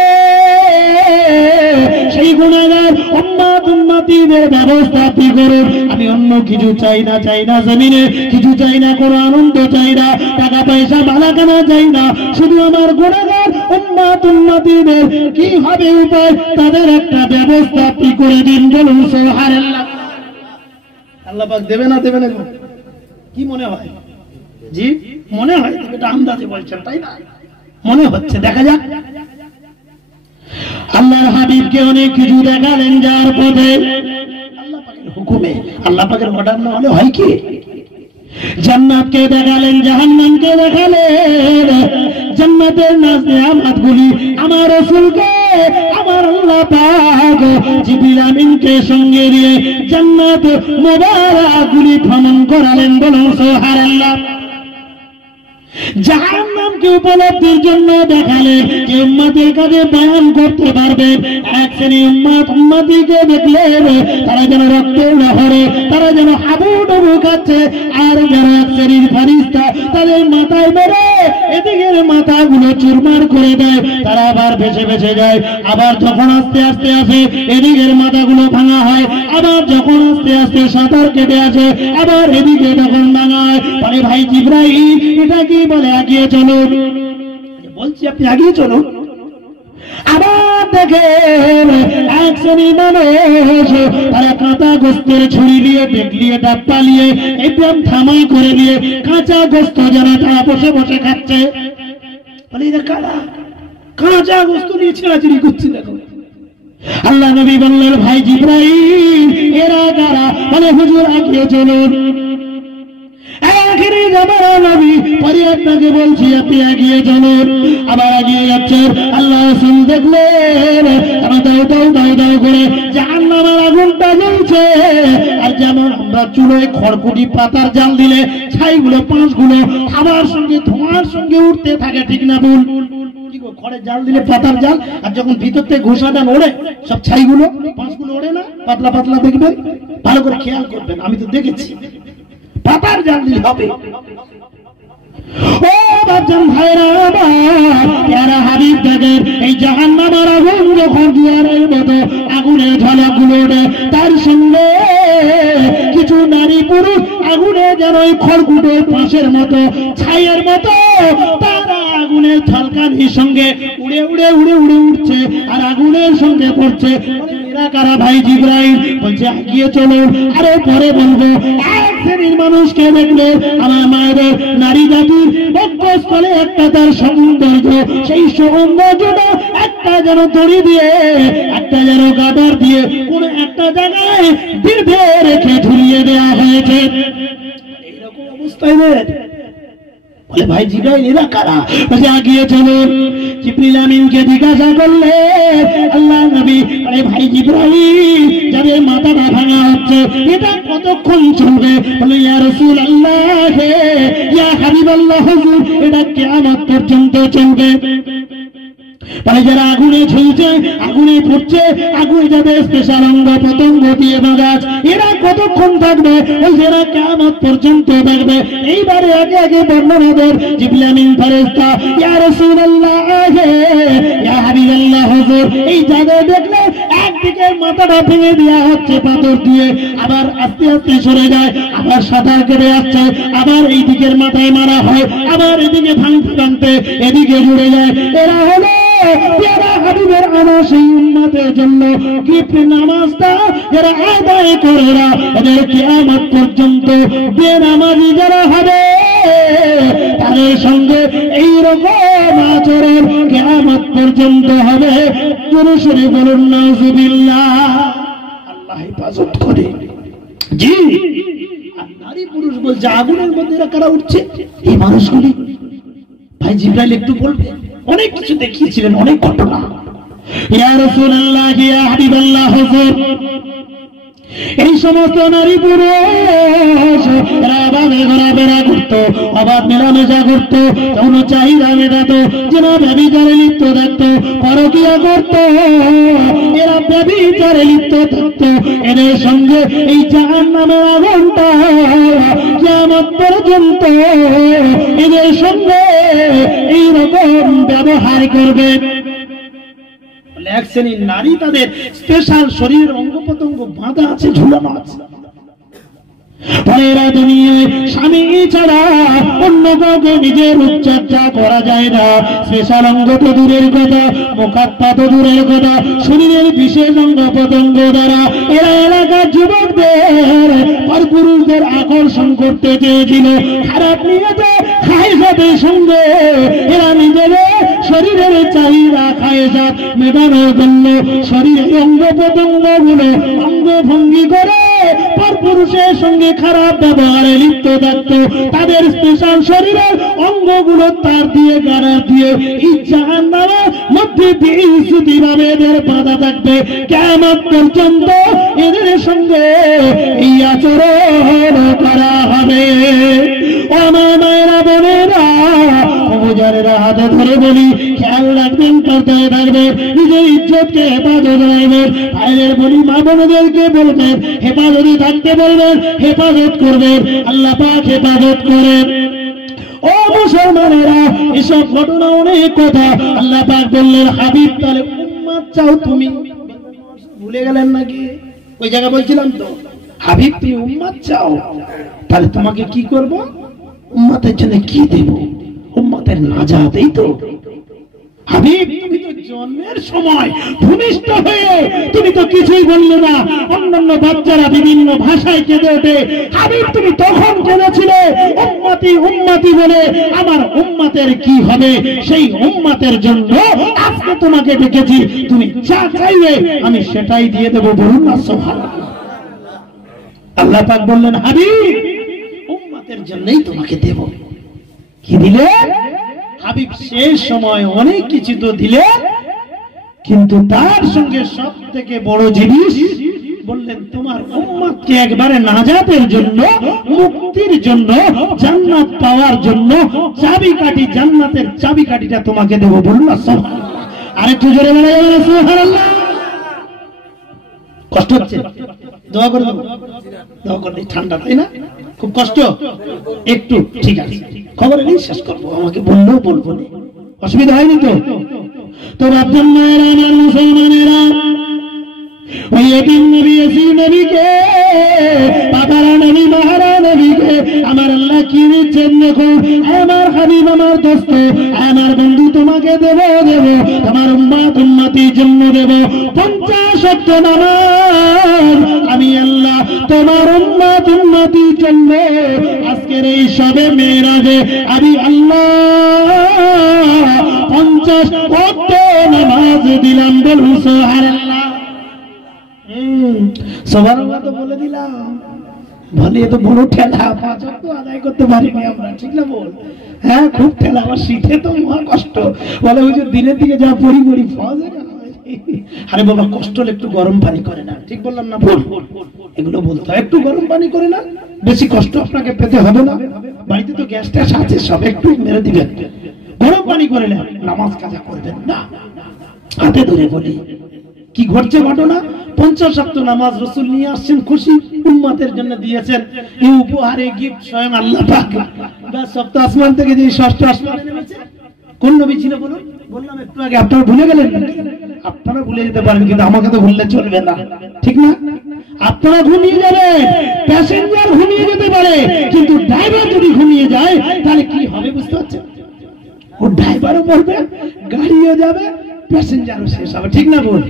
সেই গুনাহগার উম্মত উম্মতিদের ব্যবস্থা আপনি করুন। আমি অন্য কিছু চাই না, চাই না জমিনে কিছু, চাই না কোনো আনন্দ, চাই না টাকা পয়সা মালাকানা, চাই না, শুধু আমার গুনাহগার উম্মত উম্মতিদের কি হবে উপায়, তাদের একটা ব্যবস্থা আপনি করে দিন। বলুন সুবহানাল্লাহ। আল্লাহ পাক দেবে না দেবে না? কি মনে হয়? জি মনে হয়? এটা আন্দাজে বলছেন তাই না? মনে হচ্ছে, দেখা যাক। আল্লাহর হাবিবকে অনেক কিছু দেখালেন যার পথে, আল্লাহ পাকের হুকুমে, আল্লাহ পাকের অর্ডার না হলে হয় কি? জান্নাতকে দেখালেন, জাহান্নামকে দেখালেন। জান্নাতের নিয়ামতগুলি আমার রাসূলকে আমার আল্লাহ পাক জিবরিল আমিনকে সঙ্গে নিয়ে জান্নাত মুবারাকগুলি ভ্রমণ করালেন। বলুন সুবহানাল্লাহ। জাহান্নামকে উপলব্ধির জন্য দেখালেন যে উম্মতের কাছে বয়ান করতে পারবেন। এক শ্রেণী উম্মত উম্মতিকে দেখলেন তারা যেন রক্তের নহরে, তারা যেন হাবুডুবু খাচ্ছে, আর যারা এক শ্রেণীর ফেরেশতা তাদের মাথায় মেরে এদিকের মাথাগুলো চুরমার করে দেয়, তারা আবার ভেসে ভেসে যায়। আবার যখন আস্তে আস্তে আসে এদিকের মাথাগুলো ভাঙা হয়, আবার যখন আস্তে আস্তে সাঁতার কেটে আসে আবার এদিকে তখন ভাঙা হয়। বলে ভাই জিবরাইল এটা কি? বলে এগিয়ে চলুন। বলছি আপনি এগিয়ে চলুন। আবার দেখেন এক শ্রেণী মানুষ তারা কাঁচা গোস্তের ছুরি নিয়ে, বেগ নিয়ে, ডাব্বা নিয়ে, একদম থামা করে নিয়ে কাঁচা গোস্ত যেন তারা বসে বসে খাচ্ছে। বলে এরা কারা? কাঁচা গোস্ত নিয়ে ছেঁড়াছিড়ি করছে। দেখো আল্লাহ নবী বললেন ভাই জিবরাইল এরা কারা? বলে হুজুর এগিয়ে চলুন। আখিরি জামানার নবী পরিবারটাকে বলছি আপনি এগিয়ে চলুন। আবার এগিয়ে যাচ্ছেন, আল্লাহ রাসূল দেখলেন তারা দাও দাও দাও দাও করে জাহান্নামের আগুনটা জ্বলছে। আর যেমন আমরা চুলোয় খড়কুটি পাতার জাল দিলে ছাইগুলো পাঁচগুলো খাবার সঙ্গে ধোঁয়ার সঙ্গে উঠতে থাকে, ঠিক না ভুল? খড়ের জাল দিলে পাতার জাল, আর যখন ভিতর থেকে ঘোষাটা ওড়ে সব ছাইগুলো পাঁচগুলো ওড়ে না, পাতলা পাতলা দেখবেন, ভালো করে খেয়াল করবেন, আমি তো দেখেছি। পাতার জাল দিলে হবে। ও বাপজান ভাইরা আমার, প্যারা হাবিব দেখেন এই জাহান্নামের আগুন যখন জোয়ারের মতো আগুনের ঝলকগুলো ওঠে, তার সঙ্গে কিছু নারী পুরুষ আগুনে যেন ওই খড়কুটোর পাশের মতো, ছাইয়ের মতো তারা আগুনের ঝলকানির সঙ্গে উড়ে উড়ে উড়ে উড়ে উঠছে আর আগুনের সঙ্গে পড়ছে। এরা কারা ভাই জিবরাইল? বলছে এগিয়ে চলুন। আরে পরে বলবো। এক শ্রেণীর মানুষকে দেখলে আমার মায়েদের নারী জাতির বক্ষস্থলে একটা তার সৌন্দর্য, সেই সৌন্দর্যটা একটা যেন দড়ি দিয়ে, একটা যেন গাদার দিয়ে কোন একটা জায়গায় বেঁধে রেখে ঝুলিয়ে দেওয়া হয়েছে। এইরকম অবস্থায় বলে ভাই জিবরাইল এরা কারা? বলে এগিয়ে চলুন। জিবরিল আমিনকে জিজ্ঞাসা করলে আল্লাহ নবী, আরে ভাই জিবরাইল যাদের মাথাটা ভাঙা হচ্ছে এটা কতক্ষণ চলবে? বলে ইয়া রাসূলুল্লাহ, ইয়া হাবিবাল্লাহ হুজুর, এটা কিয়ামত পর্যন্ত চলবে। বলে যারা আগুনে ঝুলছে, আগুনে ফুটছে, আগুনে যাদের স্পেশাল অঙ্গ পতঙ্গ দিয়ে বাগাজ, এরা কতক্ষণ থাকবে? বলছে এরা কিয়ামত পর্যন্ত থাকবে। এইবারে আগে আগে বর্ণনা দেন জিবরিল আমিন ফেরেশতা, ইয়া রাসূলুল্লাহ, ইয়া হাবিবাল্লাহ হুজুর, এই জায়গায় দেখলে এক একদিকে মাথাটা ভেঙে দেওয়া হচ্ছে পাথর দিয়ে, আবার আস্তে আস্তে সরে যায়, আবার সাঁতার কেটে আসছে, আবার এই দিকের মাথায় মারা হয়, আবার এদিকে ভাঙতে ভাঙতে এদিকে জুড়ে যায়। এরা হলো পেয়ারা হাবিবের আমার সেই উম্মতের জন্য গিফট নামাজটা এরা আদায় করে না। এদের কিয়ামত পর্যন্ত বেনামাজি যারা হবে তাদের সঙ্গে এইরকম আচরণ কিয়ামত পর্যন্ত হবে। জোরে সরে বলুন নাউজুবিল্লাহ। আল্লাহ হেফাজত করে। জি, আর নারী পুরুষ বলছে আগুনের মধ্যে এরা কারা উঠছে? এই মানুষগুলি। ভাই জিবরাইল একটু বলবে, অনেক কিছু দেখিয়েছিলেন, অনেক ঘটনা। ইয়া রাসূলুল্লাহ, ইয়া হাবিবাল্লাহ, হুজুর, এই সমস্ত নারী পুরুষ রাবাবে ঘোরাফেরা করতো, অবাধ মেলামেশা করতো, যৌন চাহিদা মেটাতো, যেন ব্যভিচারে লিপ্ত থাকতো, পরকীয়া করতো, এরা ব্যভিচারে লিপ্ত থাকতো। এদের সঙ্গে এই জাহান্নামের আগুনটা কিয়ামত পর্যন্ত এদের সঙ্গে এইরকম ব্যবহার করবে। এক শ্রেণীর নারী, তাদের স্পেশাল শরীরের অঙ্গ প্রত্যঙ্গ বাঁধা আছে, ঝুলানো আছে। এরা দুনিয়ায় স্বামী ছাড়া অন্য কাউকে নিজের উচ্চারটা করা যায় না। স্পেশাল অঙ্গ তো দূরের কথা, মুখাত্মা তো দূরের কথা, শরীরের বিশেষ অঙ্গ প্রত্যঙ্গ দ্বারা এরা এলাকার যুবকদের আর পুরুষদের আকর্ষণ করতে চেয়েছিল। খারাপ নিয়েছে খায়সাতের সঙ্গে এরা নিজেদের শরীরের চাহিদা খায়সাত মেটানোর জন্য শরীরের অঙ্গ প্রত্যঙ্গ গুলো অঙ্গ ভঙ্গি করে পর পুরুষের সঙ্গে খারাপ ব্যবহারে লিপ্ত থাকতো। তাদের স্পেশাল শরীরের অঙ্গগুলো তার দিয়ে গাড়া দিয়ে এই জাহান্নামের মধ্যে বিশুদ্ধিভাবে এদের বাধা থাকবে। কিয়ামত পর্যন্ত এদের সঙ্গে এই আচরণ করা হবে। আমার মায়েরা বোনেরা পূজারেরা হাতে ধরে বলি, খেয়াল রাখবেন, করতে থাকবেন, নিজের ইজ্জতকে হেফাজত রাখবেন। ভাইদের বলি, মা বোনদেরকে বলবেন হেফাজতে থাকতে বলবেন, হেফাজত করবেন। আল্লাহ পাক হেফাজত করেন। ও মুসলমানেরা, এসব ঘটনা অনেক কথা। আল্লাহ পাক বললেন, হাবিব তাহলে উম্মত চাও তুমি? ভুলে গেলেন নাকি? ওই জায়গা বলছিলাম তো, হাবিব তুমি উম্মত চাও, তাহলে তোমাকে কি করব? উম্মতের জন্য কি দেব? উম্মতের নাজাত। এই তো হাবিব, তুমি তো জন্মের সময় ভূমিষ্ঠ হয়ে তুমি তো কিছুই বললে না। অন্যান্য বাচ্চারা বিভিন্ন ভাষায় কেঁদে ওঠে, হাবিব তুমি তখন কেঁদেছিলে উম্মতি উম্মতি বলে। আমার উম্মতের কি হবে? সেই উম্মতের জন্য আজকে তোমাকে ডেকেছি। তুমি যা চাইবে আমি সেটাই দিয়ে দেবো। বলুন না সুবহানাল্লাহ। আল্লাহ পাক বললেন, হাবিব উম্মতের জন্যই তোমাকে দেব। কি দিলে? হাবিব শেষ সময় অনেক কিছু তো দিলে, কিন্তু তার সঙ্গে সব থেকে বড় জিনিস বললেন, তোমার উম্মতকে একবারে নাজাতের জন্য, মুক্তির জন্য, জান্নাত পাওয়ার জন্য চাবিকাঠি, জান্নাতের চাবিকাঠিটা তোমাকে দেব। বলুন না সুবহানাল্লাহ। আরেকটু জোরে বলেন সুবহানাল্লাহ। কষ্ট হচ্ছে? দোয়া করে দেবো। দোয়া করলে ঠান্ডা, তাই না? খুব কষ্ট একটু, ঠিক আছে, খবরে নেই, শেষ করবো। আমাকে বললেও বলবো না, অসুবিধা হয়নি তো? তো বাপজান মায়েরা, আমার মুসলমানেরা, ওই এতিম নবী, এসি নবীকে, বাবারা নবী, মাহারা নবীকে আমার আল্লাহ কি দিচ্ছেন দেখো। আমার হাবিব, আমার দোস্ত, আমার বন্ধু, তোমাকে দেব দেব, তোমার উম্মত উম্মতির জন্য দেব 50 ওয়াক্ত নামাজ। আমি আল্লাহ তোমার উম্মত উম্মতির জন্য আজকের এই সবে মেরাজে আমি আল্লাহ 50 ওয়াক্ত নামাজ দিলাম। বলুন সুবহানাল্লাহ। সুবহানাল্লাহ তো বলে দিলাম, বলে তো বড় ঠেলা, 5 ওয়াক্ত আদায় করতে পারিনি আমরা, ঠিক না বল? হ্যাঁ, খুব ঠেলা। আমার শীতে তো মহা কষ্ট। বলে হুজুর দিনের দিকে যা পড়ি পড়ি ফজরে। আরে বাবা, কষ্ট হলে একটু গরম পানি করে না, ঠিক বললাম না? এগুলো বলতে হয়, একটু গরম পানি করে না, বেশি কষ্ট আপনাকে পেতে হবে না। বাড়িতে তো গ্যাস ট্যাস আছে, সব একটু মেরে দিবেন। গরম পানি করে না, নামাজ কাজা করবেন না। হাতে ধরে বলি, কি ঘটছে ঘটনা? 50 ওয়াক্ত নামাজ রাসূল নিয়ে আসছেন, খুশি, উম্মতের জন্য দিয়েছেন। এই উপহারে গিফট স্বয়ং আল্লাহ পাক। বাস, সপ্ত আসমান থেকে যে ষষ্ঠ আসমানে নেমেছে, কোন নবী ছিল বলুন? বললাম একটু আগে, আপনারা ভুলে গেলেন নাকি? আপনারা ভুলে যেতে পারেন, কিন্তু আমাকে তো ভুললে চলবে না, ঠিক না? আপনারা ঘুমিয়ে যাবেন, প্যাসেঞ্জার ঘুমিয়ে যেতে পারে, কিন্তু ড্রাইভার যদি ঘুমিয়ে যায় তাহলে কি হবে বুঝতে পারছেন? ও ড্রাইভারও পড়বে, গাড়িও যাবে, প্যাসেঞ্জারও শেষ হবে, ঠিক না বল?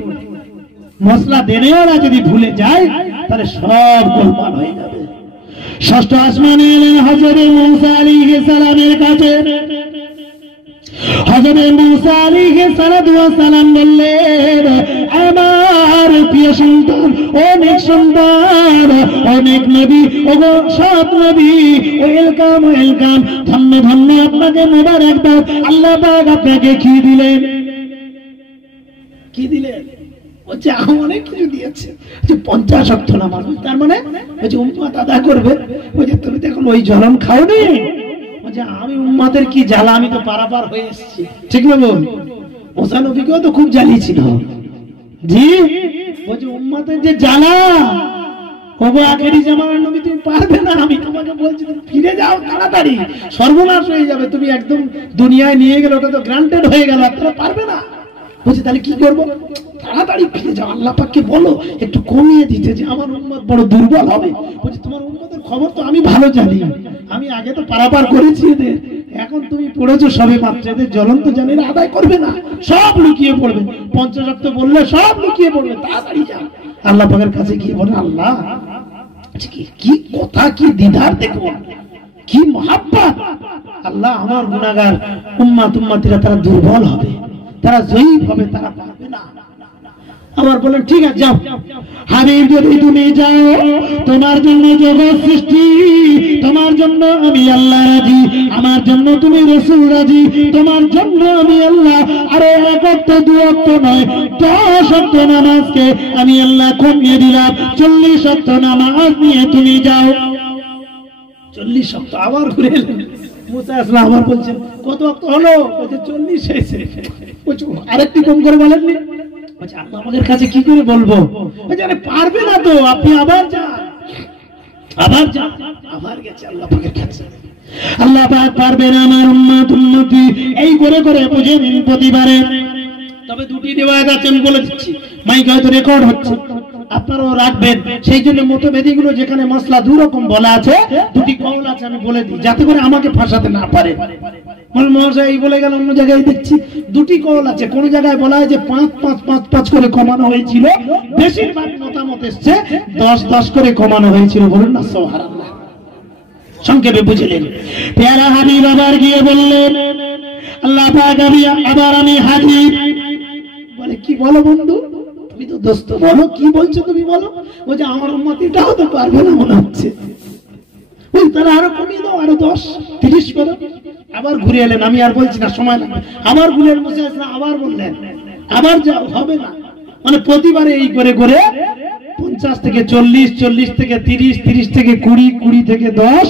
মশলা দেনেওয়ালা যদি ভুলে যায় তাহলে সব গোলমাল হয়ে যাবে। ষষ্ঠ আসমানে এলেন হযরত মূসা আলাইহিস সালামের কাছে। হযরত মূসা আলাইহিস সালাম বললেন, আমার প্রিয় সন্তান, অনেক সন্তান, অনেক নবী, ওগো সব নবী, ওয়েলকাম ওয়েলকাম, ধন্য ধন্য, আপনাকে মোবারকবাদ। আল্লাহ পাক আপনাকে কি দিলেন? কি দিলেন? বলছে অনেক কিছু দিয়েছে, 50 ওয়াক্ত নামাজ, তার মানে বলছে উম্মত আদায় করবে। বলছে তুমি তো এখন ওই জলম খাওনি। বলছে আমি উম্মতের কি জ্বালা, আমি তো পারাপার হয়ে এসেছি, ঠিক না বল? মুসা নবীকেও তো খুব জ্বালিয়েছিল, জি। বলছে উম্মতের যে জ্বালা, ওগো আখেরি জামানার নবী তুমি পারবে না, আমি তোমাকে বলছি তুমি ফিরে যাও তাড়াতাড়ি, সর্বনাশ হয়ে যাবে, তুমি একদম দুনিয়ায় নিয়ে গেলে ওটা তো গ্রান্টেড হয়ে গেল, আপনারা পারবে না। বলছে তাহলে কি করবো? তাড়াতাড়ি ফিরে যাও, আল্লাহ পাককে বলো একটু কমিয়ে দিতে, যে আমার উম্মত বড় দুর্বল হবে। বলছে তোমার উম্মতের খবর তো আমি ভালো জানি, আমি আগে তো পারাপার করেছি এদের, এখন তুমি পড়েছো সবে মাত্র, এদের জ্বলন্ত জানি না, আদায় করবে না, সব লুকিয়ে পড়বে, 50 ওয়াক্ত বললে সব লুকিয়ে পড়বে, তাড়াতাড়ি যাও। আল্লাহ পাকের কাছে গিয়ে বলে, আল্লাহ কি কথা, কি দ্বিধার, দেখো কি মহাব্বত। আল্লাহ আমার গুনাহগার উম্মত উম্মতিরা তারা দুর্বল হবে, তারা জয়ীফ হবে, তারা পারবে না। আবার বলেন ঠিক আছে যাও, হাবিব যদি তুমি যাও, তোমার জন্য জগৎ সৃষ্টি, তোমার জন্য আমি আল্লাহ রাজি, আমার জন্য তুমি রাসূল রাজি, তোমার জন্য আমি আল্লাহ আরে 1 ওয়াক্ত 2 ওয়াক্ত নয় 10 ওয়াক্ত নামাজকে আমি আল্লাহ কমিয়ে দিলাম, 40 ওয়াক্ত নামাজ নিয়ে তুমি যাও। 40 ওয়াক্ত আবার ঘুরে এলেন মুসা আসলাম, আবার বলছেন কত ওয়াক্ত হলো? বলছে 40 হয়েছে। বলছে আরেকটু কম করে বলেননি? বলছে আল্লাহ আমাদের কাছে কি করে বলবো? বলছে আরে পারবে না তো, আপনি আবার যান, আবার যান, আবার গেছে আল্লাহ পাকের কাছে। আল্লাহ পাক পারবে না আমার উম্মত উম্মতি, এই করে করে বুঝে নিন প্রতিবারে। তবে দুটি রিওয়ায়াত আছে, আমি বলে দিচ্ছি, মাইক হয়তো রেকর্ড হচ্ছে, আপনারাও রাখবেন। সেই জন্য মতভেদীগুলো যেখানে মশলা দু রকম বলা আছে, দুটি কওল আছে, আমি বলে দিই যাতে করে আমাকে ফাঁসাতে না পারে। মহাশয় এই বলে গেল, অন্য জায়গায় দেখছি দুটি কওল আছে, কোন জায়গায় বলা হয় যে 5 করে কমানো হয়েছিল, বেশিরভাগ মতামত এসছে 10 করে কমানো হয়েছিল। বলুন না সুবহানাল্লাহ। সংক্ষেপে বুঝলেন? পেয়ারা হাবিব আবার গিয়ে বললেন, আল্লাহ পাক আবার আমি হাজির। বলে কি বলো বন্ধু, তুমি তো দোস্ত, বলো কি বলছো তুমি বলো। বলছে আমার উম্মত এটাও তো পারবে না মনে হচ্ছে, ওই তারা আরো কমিয়ে দাও, আরো 10 30 করো। আবার ঘুরে এলেন, আমি আর বলছি না, সময় লাগবে। আবার ঘুরে বসে আসলেন, আবার বললেন আবার যাও, হবে না। মানে প্রতিবারে এই করে করে 50 থেকে 40, 40 থেকে 30, 30 থেকে 20, 20 থেকে 10,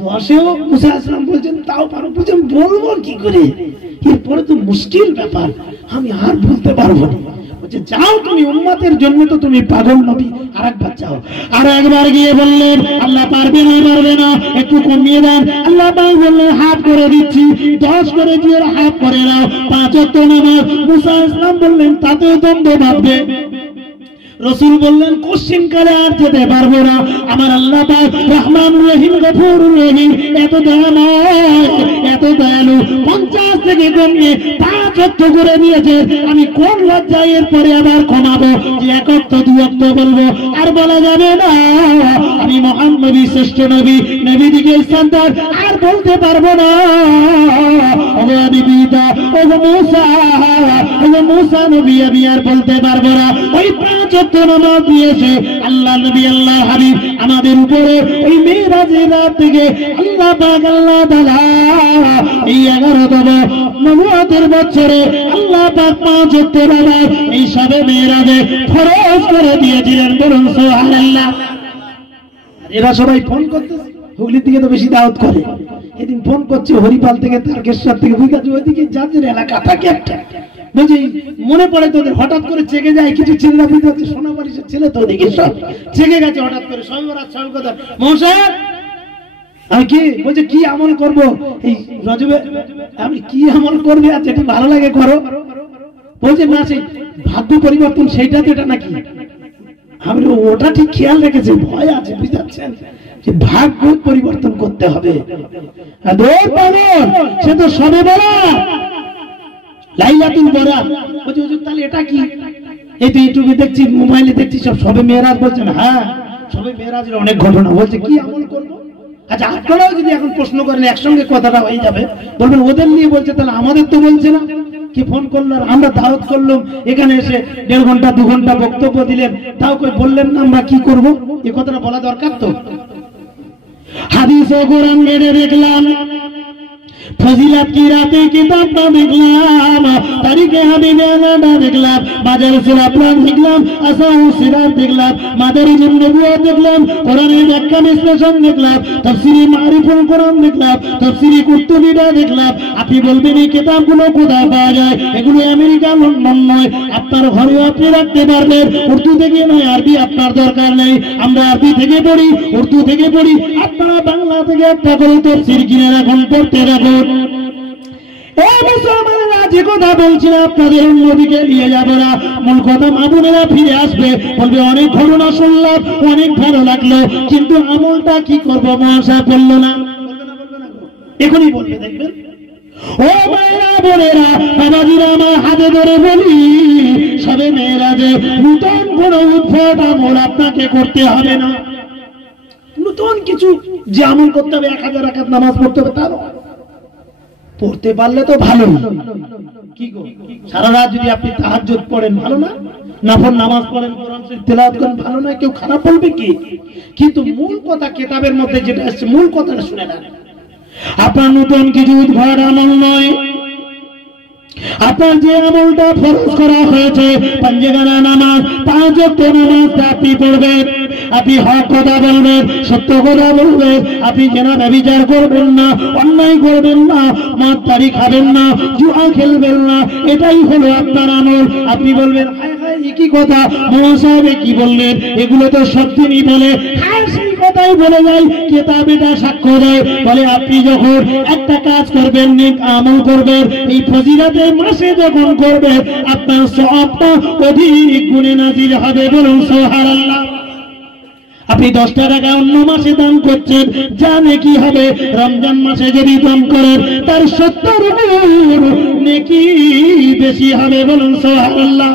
10এও মুসা আসলাম বলছেন তাও পারো। বলছেন বলবো কি করে, এরপরে তো মুশকিল ব্যাপার, আমি আর বলতে পারবো না। বলছে যাও তুমি, উম্মতের জন্য তো তুমি পাগল নবী, আরেকবার যাও। আর একবার গিয়ে বললেন আল্লাহ পারবে না, পারবে না, একটু কমিয়ে দেন। আল্লাহ পাক বললেন হাফ করে দিচ্ছি, 10 করে দিয়ে হাফ করে নাও, 5 ওয়াক্ত নামাজ। মুসা আসলাম বললেন তাতেও দ্বন্দ্ব ভাববে। রাসূল বললেন কোশ্চিন কালে আর যেতে পারবো না, আমার আল্লাহ পাক রহমান রহিম গফুরুর রহিম, এত দয়াময় এত দয়ালু, 50 থেকে কমিয়ে 5 ওয়াক্ত করে দিয়েছে। আমি কোন লজ্জায় এরপরে আবার কমাবো, যে 1 ওয়াক্ত 2 ওয়াক্ত বলবো, আর বলা যাবে না আমি মহান নবী, শ্রেষ্ঠ নবী, নবীদিকে সন্তান, আর বলতে পারবো না। ওগো আমি পিতা, ওগো মুসা নবী, আমি আর বলতে পারবো না। ওই 5 ওয়াক্ত নামাজ দিয়েছে আল্লাহ নবী, আল্লাহ হাবিব আমাদের উপরে। ওই মেরাজের রাত থেকে আল্লাহ পাক আল্লাহ তাআলা এই 11তম নবুয়তের বছরে আল্লাহ পাক 5 ওয়াক্ত নামাজ এই সবে মেরাজে ফরজ করে দিয়েছিলেন। বলুন সুবহানাল্লাহ। এরা সবাই ফোন করতেছে, হুগলির দিকে তো বেশি দাওয়াত করে। এদিন ফোন করছে হরিপাল থেকে, তারকেশ্বর থেকে, বুঝাচ্ছি ওইদিকে যাদের এলাকা থাকে একটা, বুঝি মনে পড়ে তোদের, হঠাৎ করে চেকে যায় কিছু ছেলেরা, বুঝতে পারছে সোনাবাড়ির ছেলে তো ওদিকে সব চেকে গেছে হঠাৎ করে। সব কথা মহাশয় আমি কি বলছে, কি আমল করবো এই রজবে, আমি কি আমল করবে, আর যেটি ভালো লাগে করো। বলছে না সেই ভাগ্য পরিবর্তন সেইটা তো এটা নাকি। আমি ওটা ঠিক খেয়াল রেখেছি, ভয় আছে বুঝাচ্ছেন যে ভাগ্য পরিবর্তন করতে হবে। সে তো সবে বলা লাইলাতুল বরাত। বলছে হুজুর তাহলে এটা কি? এই তো ইউটিউবে দেখছি, মোবাইলে দেখছি সব সবে মেরাজ বলছেন। হ্যাঁ সবে মেরাজের অনেক ঘটনা। বলছে কি আমল করবো? আচ্ছা আপনারাও যদি এখন প্রশ্ন করেন একসঙ্গে কথাটা হয়ে যাবে, বলবেন ওদের নিয়ে বলছে তাহলে আমাদের তো বলছে না। কি ফোন করলাম, আমরা দাওয়াত করলাম, এখানে এসে 1.5 ঘন্টা 2 ঘন্টা বক্তব্য দিলেন, তাও কই বললেন না আমরা কি করব? এই কথাটা বলা দরকার তো। হাদিস ও কোরআন মেরে দেখলাম, ফজিলত কি রাতে কিতাবটা দেখলাম, তারিখে হাবিবিয়ানা দেখলাম, বাজার সিরাত দেখলাম, আসাউ সিরাত দেখলাম, মাদারিজুন নবুওয়াত দেখলাম, কোরআনের ব্যাখ্যা বিশ্লেষণ দেখলাম, তাফসীরে মারিফুল কোরআন দেখলাম, তাফসীরে কুরতুবিটা দেখলাম। আপনি বলবেন এই কিতাবগুলো কোথায় পাওয়া যায়? এগুলো আমেরিকা লন্ডন নয়, আপনার ঘরেও আপনি রাখতে পারবেন। উর্দু থেকে নয়, আরবি আপনার দরকার নেই। আমরা আরবি থেকে পড়ি, উর্দু থেকে পড়ি, আপনারা বাংলা থেকে একটা করে তাফসীর কিনে রাখুন, পড়তে রাখুন। যে কথা বলছি আপনাদের অন্যদিকে নিয়ে যাবো না, মূল কথা মা বোনেরা ফিরে আসবে, বলবে অনেক ঘটনা শুনলাম, অনেক ভালো লাগলো, কিন্তু আমলটা কি করবো মহাশয় বললো না। এখনই বলবে, দেখবেন। ও মায়েরা বোনেরা বাবাজিরা আমার হাতে ধরে বলি, সবে মেয়েরা যে নতুন কোন উদ্ভট আমল আপনাকে করতে হবে না। নতুন কিছু যে আমল করতে হবে, 1000 রাকাত নামাজ পড়তে হবে, তার পড়তে পারলে তো ভালো। কি গো, সারা রাত যদি আপনি তাহাজ্জুদ পড়েন ভালো না, নফল নামাজ পড়েন, কোরআন শরীফ তেলাওয়াত করেন ভালো না, কেউ খারাপ বলবে কি? কিন্তু মূল কথা কিতাবের মধ্যে যেটা আছে, মূল কথাটা শুনে নেন। আপনার নতুন কিছু উদ্ভট আমল নয়, আপনার যে আমলটা ফরজ করা হয়েছে, পাঁচগানা নামাজ, 5 ওয়াক্ত নামাজটা আপনি পড়বেন, আপনি হক কথা বলবেন, সত্য কথা বলবেন, আপনি জেনা ব্যভিচার করবেন না, অন্যায় করবেন না, মদ তারি খাবেন না, জুয়া খেলবেন না, এটাই হলো আপনার আমল। আপনি বলবেন হায় হায় কি কথা মহাসাহেব কি বললেন, এগুলো তো সত্যিই বলে। হ্যাঁ সেই কথাই বলে যায়, কিতাব এটা সাক্ষ্য দেয়। বলে আপনি যখন একটা কাজ করবেন, নেক আমল করবেন, এই ফজিলতের মাসে যখন করবেন, আপনার সওয়াবটা অধিক গুণে নাজিল হবে। বলুন সুবহানাল্লাহ। আপনি 10 টাকা অন্য মাসে দান করছেন, জানে কি হবে? রমজান মাসে যদি দান করেন, তার 70 গুণ নেকি বেশি হবে। বলুন সুবহানাল্লাহ।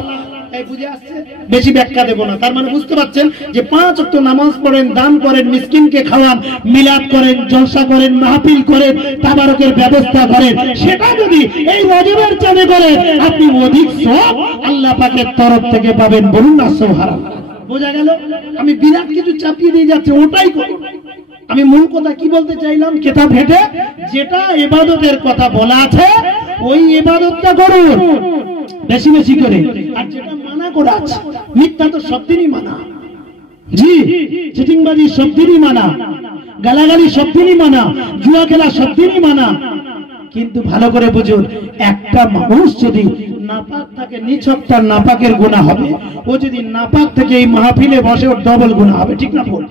বুঝে আসছে? বেশি ব্যাখ্যা দেব না। তার মানে বুঝতে পারছেন যে 5 ওয়াক্ত নামাজ পড়েন, দান করেন, মিসকিনকে খাওয়ান, মিলাদ করেন, জলসা করেন, মাহফিল করেন, তাবারকের ব্যবস্থা করেন, সেটা যদি এই রজবের চাঁদে করেন, আপনি অধিক সওয়াব আল্লাহ পাকের তরফ থেকে পাবেন। বলুন না সুবহানাল্লাহ। বোঝা গেল? আমি বিরাট কিছু চাপিয়ে দিয়ে যাচ্ছি, ওটাই করুন। আমি মূল কথা কি বলতে চাইলাম, কিতাব হেঁটে যেটা ইবাদতের কথা বলা আছে, ওই ইবাদতটা করুন বেশি বেশি করে। আর যেটা মানা করা আছে, মিথ্যা তো সব দিনই মানা, জি, চিটিংবাজি সব দিনই মানা, গালাগালি সব দিনই মানা, জুয়া খেলা সব দিনই মানা। কিন্তু ভালো করে বুঝুন, একটা মানুষ যদি নাপাক থাকে, নিছক তার নাপাকের গুনাহ হবে। ও যদি নাপাক থেকে এই মাহফিলে বসে, ওর ডবল গুনাহ হবে। ঠিক না বল?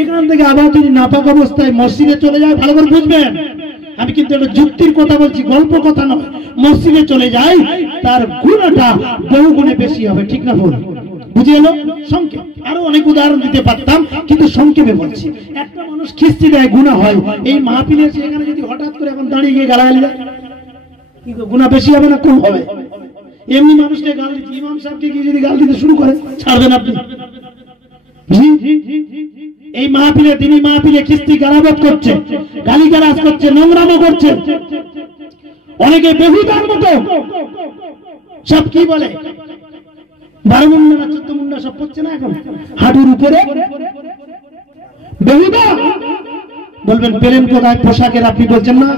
এখান থেকে আবার যদি নাপাক অবস্থায় মসজিদে চলে যায়, ভালো করে বুঝবেন, আমি কিন্তু একটা যুক্তির কথা বলছি, গল্প কথা নয়। মসজিদে চলে যায়, তার গুনাহটা বহু গুণে বেশি হবে। ঠিক না বল? বুঝে এলো? সংক্ষেপ আরো অনেক উদাহরণ দিতে পারতাম, কিন্তু সংক্ষেপে বলছি। একটা মানুষ খিস্তি দেয়, গুনাহ হয়। এই মাহফিলে এখানে যদি হঠাৎ করে এখন দাঁড়িয়ে গিয়ে গালাগালি দেয়, গুনাহ বেশি হবে না কম হবে? এমনি মানুষকে গাল দিচ্ছে, ইমাম সাহেবকে গিয়ে যদি গাল দিতে শুরু করে, ছাড়বেন আপনি? এই মাহফিলে, তিনি মাহফিলে খিস্তি গালাবাদ করছে, গালিগালাজ করছে, নোংরামো করছে, অনেকে বেহুদার মতো সব কি বলে 12 মুন্ডা না 14 মুন্ডা সব করছে না এখন হাঁটুর উপরে, বেহুদা। বলবেন পেলেন কোথায় পোশাকের? আপনি বলছেন না,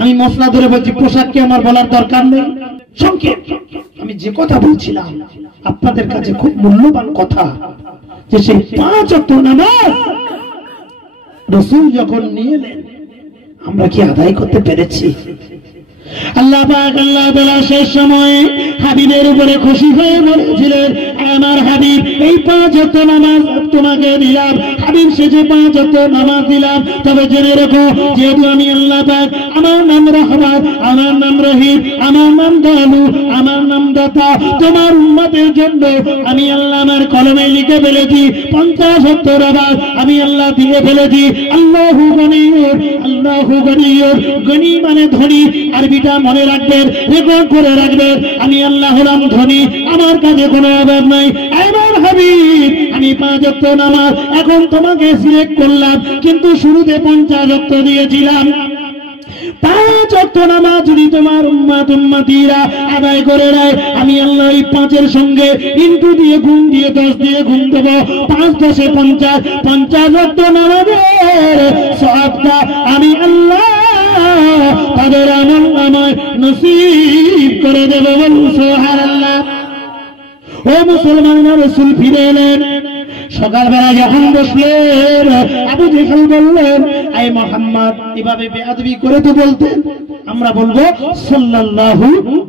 আমি মশলা ধরে বলছি, পোশাককে আমার বলার দরকার নেই। সংক্ষেপ আমি যে কথা বলছিলাম আপনাদের কাছে খুব মূল্যবান কথা, যে সেই 5 ওয়াক্ত নামাজ রাসূল যখন নিয়ে এলেন, আমরা কি আদায় করতে পেরেছি? আল্লাহ পাক আল্লাহ তাআলা শেষ সময়ে হাবিবের উপরে খুশি হয়ে বলেছিলেন, আমার হাবিব এই 5 ওয়াক্ত নামাজ তোমাকে দিলাম, হাবিব শেষে 5 ওয়াক্ত নামাজ দিলাম, তবে জেনে রেখো যেহেতু আমি আল্লাহ পাক, আমার নাম রহমান, আমার নাম রহিম, আমার নাম দয়ালু, আমার নাম দাতা, তোমার উম্মতের জন্য আমি আল্লাহ আমার কলমে লিখে ফেলেছি 50 ওয়াক্ত নামাজ আমি আল্লাহ দিয়ে ফেলেছি। আল্লাহু গনিয়্যুন, আল্লাহু গনিয়্যুন, গনি মানে ধনী, আরবিটা মনে রাখবেন, রেকর্ড করে রাখবেন, আমি আল্লাহ হলাম ধনী, আমার কাছে কোনো অভাব নাই। আমার হাবিব আমি 5 ওয়াক্ত নামাজ এখন তোমাকে সিলেক্ট করলাম, কিন্তু শুরুতে 50 ওয়াক্ত দিয়েছিলাম। 5 ওয়াক্ত নামাজ যদি তোমার উম্মতিরা আদায় করে নেয়, আমি আল্লাহ এই 5-এর সঙ্গে ইনটু দিয়ে গুণ দিয়ে 10 দিয়ে গুণ দেবো, 5 10 50, 50 ওয়াক্ত নামাজের সওয়াবটা আমি আল্লাহ তাদের আমল নামায় নসিব করে দেব। বলুন সুবহানাল্লাহ। ও মুসলমান, রাসূল ফিরে এলেন, সকালবেলা যখন বসলেন, আবু জেহেল বললেন, আই মুহাম্মদ, এভাবে বেয়াদবি করে তো বলতেন, আমরা বলবো সাল্লাল্লাহু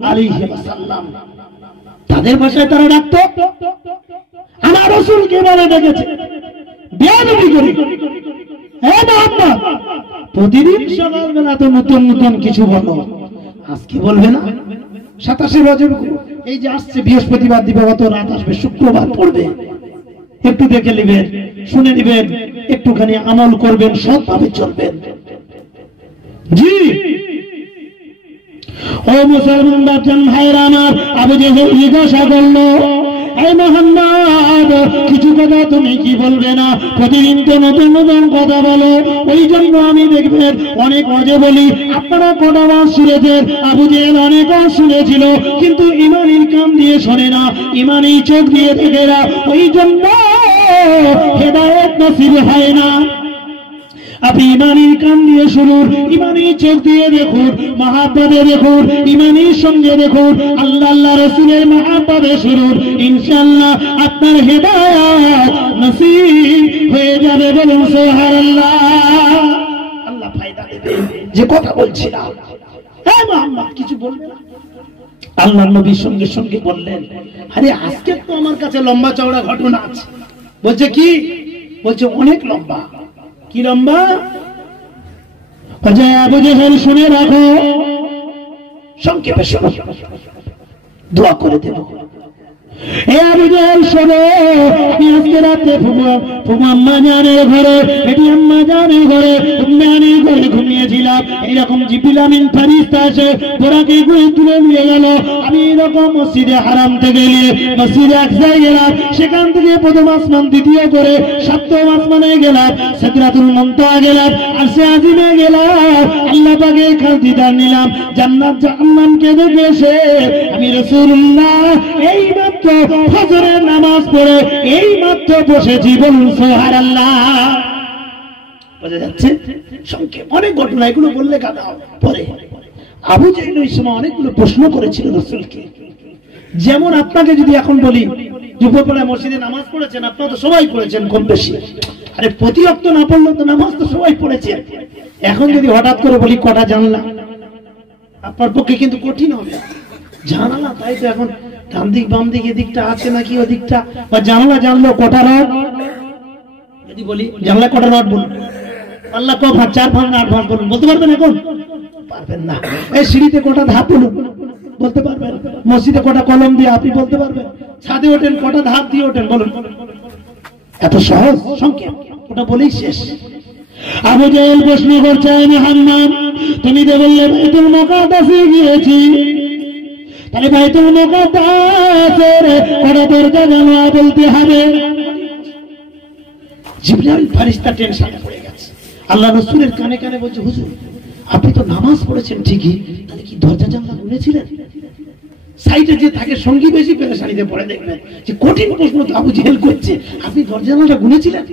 আলাইহি ওয়াসাল্লাম। তাদের ভাষায় তারা ডাকতো, আমার রাসূলকে বলে ডেকেছে বেয়াদবি করে। হে মুহাম্মদ, প্রতিদিন সকালবেলা তো নতুন নতুন কিছু বলো, আজকে বলবে না? 27 রজব এই যে আসছে বৃহস্পতিবার দিবে, অত রাত আসবে, শুক্রবার পড়বে, একটু দেখে নেবেন, শুনে নেবেন, একটুখানি আমল করবেন, সৎভাবে চলবেন। জি ও মুসলমান বাপজান ভাইরা আমার, আবু জেহেল জিজ্ঞাসা করলো, হে মুহাম্মদ, কিছু কথা তুমি কি বলবে না? প্রতিদিন তো নতুন নতুন কথা বলো, ওই জন্য আমি দেখবেন অনেক অজে বলি। আপনারা কটা মাস শুনেছেন, আবু জেহেল অনেক শুনেছিল, কিন্তু ইমানের কান দিয়ে শোনে না, ইমানের চোখ দিয়ে দেখে না, ওই জন্য হেদায়েত নসিব হয় না। আপনি ইমানের কান দিয়ে শুনুন, ইমানের চোখ দিয়ে দেখুন, মহাব্বতে দেখুন, ইমানের সঙ্গে দেখুন, আল্লাহ আল্লাহ রাসূলের মহাব্বতে শুনুন, ইনশাআল্লাহ আপনার হেদায়েত নসিব হয়ে যাবে। বলুন সুবহানাল্লাহ। আল্লাহ ফায়দা দেবে যে কথা বলছিলাম। হে মুহাম্মদ, কিছু বলবে না? আল্লাহর নবীর সঙ্গে সঙ্গে বললেন, আরে আজকে তো আমার কাছে লম্বা চওড়া ঘটনা আছে। বলছে কি? বলছে অনেক লম্বা। কি লম্বা? আবু জেহেল শুনে রাখো, সংক্ষেপে শোনো, দোয়া করে দেব। হে আবু জেহেল শোনো, আমি আজকে রাতে আম্মা জানের ঘরে, এটি আম্মা জানের ঘরে, উম্মানের ঘরে ঘুমিয়েছিলাম। এইরকম জিবরিল আমিন ফেরেশতা এসে বোরাকে ঘুরে তুলে নিয়ে গেল। আমি এরকম মসজিদে হারাম থেকে নিয়ে মসজিদে আকসায় গেলাম, সেখান থেকে প্রথম আসমান, দ্বিতীয় করে সপ্তম আসমানে গেলাম, সিদরাতুল মুনতাহা গেলাম, আরশে আজিমে গেলাম, আল্লাহ পাকের খাতিদার নিলাম। জান্নাত জাহান্নামকে দেখে এসে আমি রাসূলুল্লাহ এই মাত্র ফজরের নামাজ পড়ে এই মাত্র বসেছি। বলুন সুবহানাল্লাহ। বোঝা যাচ্ছে? সংক্ষেপ অনেক ঘটনা, এগুলো বললে গাদা পরে। আবু জেহেল ওই সময় অনেকগুলো প্রশ্ন করেছিল রাসূলকে। যেমন আপনাকে যদি এখন বলি, দুপুরবেলায় মসজিদে নামাজ পড়েছেন, আপনারা তো সবাই পড়েছেন কম বেশি, আরে প্রতি ওয়াক্ত না পড়লেও তো নামাজ তো সবাই পড়েছেন। এখন যদি হঠাৎ করে বলি কটা জানলা, আপনার পক্ষে কিন্তু কঠিন হবে। জানালা, তাই তো এখন ডান দিক বাম দিক এদিকটা আছে নাকি ওদিকটা, বা জানলা জানলো কটা রড, যদি বলি জানলা কটা রড বলুন, আল্লাহ ক ভাগ, 4 ভাগ না 8 ভাগ বলুন, বলতে পারবেন? এখন পারবেন না। এই সিঁড়িতে কটা ধাপ বলুন, বলতে পারবেন? মসজিদে কটা কলম দিয়ে আপনি বলতে পারবেন? ছাদে ওঠেন কটা ধাপ দিয়ে ওঠেন বলুন? এত সহজ সংক্ষেপ, ওটা বলেই শেষ। আবু জেহেল প্রশ্ন করছে, মুহাম্মদ তুমি তো বললে বাইতুল মুকাদ্দাসে গিয়েছি, তাহলে বাইতুল মুকাদ্দাসের কটা দরজা জানা বলতে হবে? জিবরাইল ফেরেশতা টেনশনে পড়ে গেছে। আল্লাহ রাসূলের কানে কানে বলছে, হুজুর আপনি তো নামাজ পড়েছেন ঠিকই, তাহলে কি দরজা জানলা গুনেছিলেন? সাইডে যে থাকে সঙ্গী বেশি পেরেশানিতে পড়ে, দেখবেন যে কঠিন প্রশ্ন তো আবু জেহেল করছে, আপনি দরজা জানলাটা গুনেছিলেন?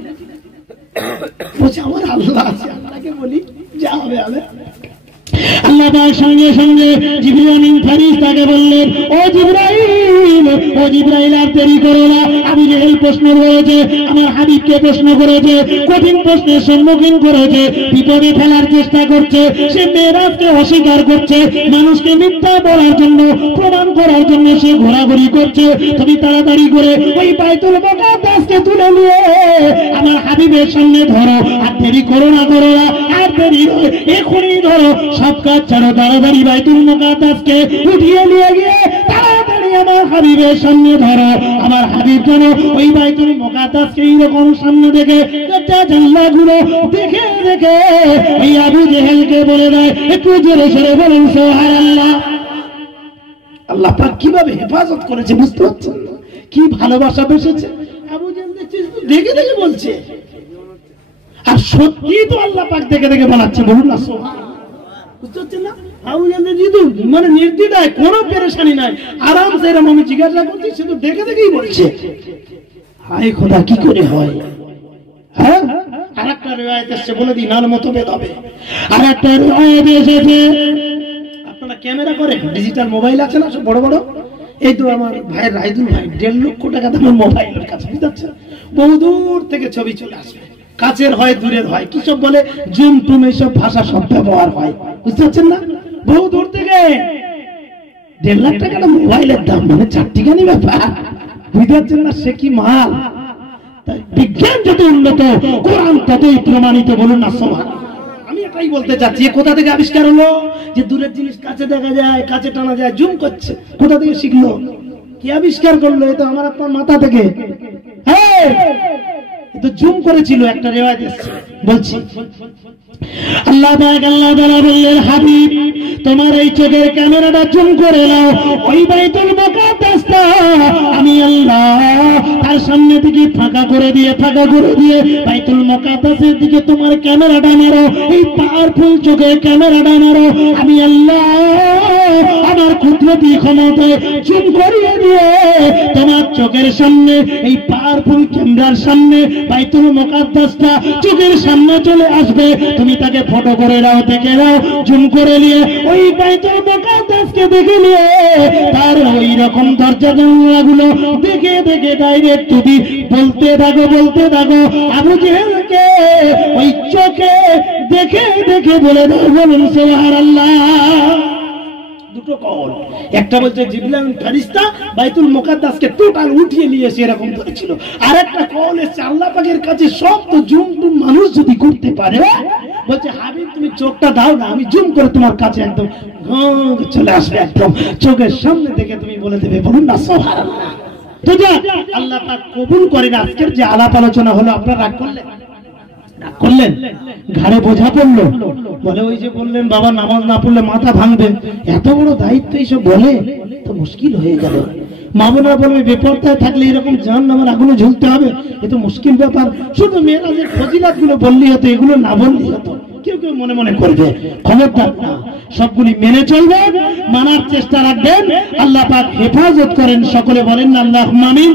বলছে আমার আল্লাহ আছে, আল্লাহকে বলি যা হবে হবে। আল্লাহ পাক সঙ্গে সঙ্গে জিবরাইল আমিন ফেরেশতাকে বললেন, ও জিবরাইল হাবিব ও জিবরাইল আর দেরি করো না। আবু জেহেল প্রশ্ন করেছে, আমার হাবিবকে প্রশ্ন করেছে, কঠিন প্রশ্নের সম্মুখীন করেছে, বিপদে ফেলার চেষ্টা করছে, সে মেরাজকে অস্বীকার করছে, মানুষকে মিথ্যা বলার জন্য, প্রমাণ করার জন্য সে ঘোরাঘুরি করছে। তুমি তাড়াতাড়ি করে ওই বাইতুল মুকাদ্দাসকে তুলে নিয়ে আমার হাবিবের সামনে ধরো, আর দেরি করো না, আর দেরি এখনই ধরো, সব কাজ ছাড়ো, তাড়াতাড়ি বাইতুল মুকাদ্দাসকে উঠিয়ে নিয়ে গিয়ে তাড়াতাড়ি আমার হাবিবের সামনে ধরো। আমার হাবিব যেন ওই বাইতুল মুকাদ্দাসকে এইরকম সামনে দেখে জানলাগুলো দেখে দেখে এই আবু জেহেলকে বলে দেয়, একটু জোরে সরে বলেন সুবহানাল্লাহ। আল্লাহ পাক কিভাবে হেফাজত করেছে বুঝতে পারছেন? কি ভালোবাসা বসেছে। আবু জেহেল দেখে দেখে বলছে, আর সত্যি তো আল্লাহ পাক দেখে দেখে বানাচ্ছে, বলুন না সুবহানাল্লাহ। বুঝতে পারছেন না? আবু জেহেল মানে নির্দ্বিধায়, কোনো পেরেশানি নাই, আরামসে এরকম আমি জিজ্ঞাসা করছি, সে তো দেখে দেখেই বলছে। হায় খোদা, কি করে হয়? হ্যাঁ, আরেকটা রিওয়ায়াত এসেছে, বলে দিই নার মতো বেদ হবে। আরেকটা রিওয়ায়াত এসেছে, আপনারা ক্যামেরা করেন, ডিজিটাল মোবাইল আছে না সব বড় বড়, এই তো আমার ভাইয়ের রাইদুল ভাই 1.5 লক্ষ টাকা দামের মোবাইলের কাছে, বুঝতে পারছেন? বহু দূর থেকে ছবি চলে আসবে, কাছের হয় দূরের হয়, কি সব বলে জুম টুম এইসব ভাষা সব ব্যবহার হয়, বুঝতে পারছেন না? বহু দূর থেকে 1.5 লাখ টাকা মোবাইলের দাম, মানে চারটিখানি ব্যাপার, বুঝতে পারছেন না? সে কি মাল! বিজ্ঞান যত উন্নত, কোরআন ততই প্রমাণিত, বলুন না সুবহানাল্লাহ। আমি এটাই বলতে চাচ্ছি, কোথা থেকে আবিষ্কার হলো যে দূরের জিনিস কাছে দেখা যায়, কাছে টানা যায়, জুম করছে? কোথা থেকে শিখলো? কি আবিষ্কার করলো? এটা আমার আপনার মাথা থেকে। হ্যাঁ, তো জুম করেছিল, একটা রিওয়ায়াত আছে, বলছি। আল্লাহ তাআলা বললেন, হাবিব তোমার এই চোখের ক্যামেরাটা জুম করে নাও, ওই বাইতুল মুকাদ্দাসটা আমি আল্লাহ তার সামনে থেকে ফাঁকা করে দিয়ে বাইতুল মুকাদ্দাসের দিকে তোমার ক্যামেরাটা মারো, এই পাওয়ারফুল চোখের ক্যামেরাটা মারো, আমি আল্লাহ আমার কুদরতি ক্ষমতায় জুম করিয়ে দিয়ে তোমার চোখের সামনে, এই পাওয়ারফুল ক্যামেরার সামনে বাইতুল মুকাদ্দাসটা চোখের সামনে চলে আসবে। তুমি তাকে ফটো করে নাও, দেখে নাও, জুম করে নিয়ে ওই বাইতুল মুকাদ্দাসকে দেখে নিয়ে তার ওই রকম দরজা জানালাগুলো দেখে দেখে ডাইরেক্ট তুমি বলতে থাকো, আবু জেহেলকে ওই চোখে দেখে দেখে বলে দাও, বলুন সুবহানাল্লাহ। দুটো কল, একটা বলছে জিবরাইল ফেরেশতা বাইতুল মুকাদ্দাসকে টোটাল উঠিয়ে নিয়ে এসে এরকম ধরেছিল, আর একটা কল এসে আল্লাহ পাকের কাছে সব তো জুম টুম মানুষ যদি করতে পারে, বলছে হাবিব তুমি চোখটা দাও না, আমি জুম করে তোমার কাছে একদম চলে আসবে, একদম চোখের সামনে থেকে তুমি বলে দেবে, বলুন না সুবহানাল্লাহ। তো যা আল্লাহ পাক কবুল করেন। আজকের যে আলাপ আলোচনা হলো, আপনারা রাগ করলেন, ঘাড়ে বোঝা পড়লো, বলে ওই যে বললেন বাবা নামাজ না পড়লে মাথা ভাঙবে, এত বড় দায়িত্ব এইসব বলে তো মুশকিল হয়ে গেল। মা বোনেরা বলবে বেপরদায় থাকলে এরকম জাহান্নামের আগুনে ঝুলতে হবে, এ তো মুশকিল ব্যাপার। শুধু মেয়েরাজের ফজিলাত গুলো বললেই হতো, এগুলো না বললেই হতো। কেউ কেউ মনে মনে করবে, খবরদার না, সবগুলি মেনে চলবেন, মানার চেষ্টা রাখবেন। আল্লাহ পাক হেফাজত করেন, সকলে বলেন না আল্লাহুম্মা আমিন।